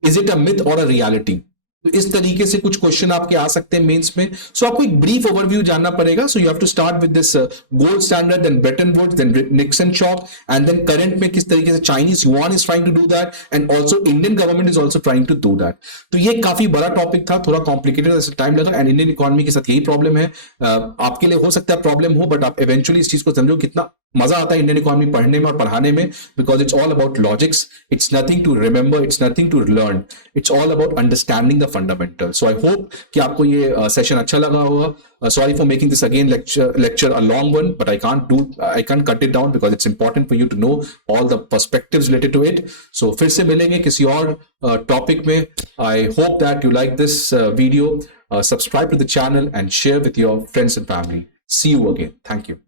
is it a myth और अ रियलिटी। तो इस तरीके से कुछ क्वेश्चन आपके आ सकते हैं मेंस में। सो आपको एक ब्रीफ ओवरव्यू जानना पड़ेगा। So you have to start with this gold standard, then Bretton Woods, then Nixon shock, and then current में किस तरीके से Chinese yuan is trying to do that, and also Indian government is also trying to do that. तो ये काफी बड़ा टॉपिक था, थोड़ा कॉम्प्लिकेटेड टाइम लगा, एंड इंडियन इकोनॉमी के साथ यही प्रॉब्लम है। आपके लिए हो सकता है प्रॉब्लम हो, बट आप इवेंचुअली इस चीज को समझो कितना मजा आता है इंडियन इकोनॉमी पढ़ने में और पढ़ाने में, because it's all about logics, it's nothing to remember, it's nothing to learn, it's all about understanding the fundamental. So I hope कि आपको ये सेशन अच्छा लगा होगा. Sorry for making this again lecture a long one, but I can't cut it down because it's important for you to know all the perspectives related to it. So फिर से मिलेंगे किसी और topic में. I hope that you like this video. Subscribe to the channel and share with your friends and family. See you again. Thank you.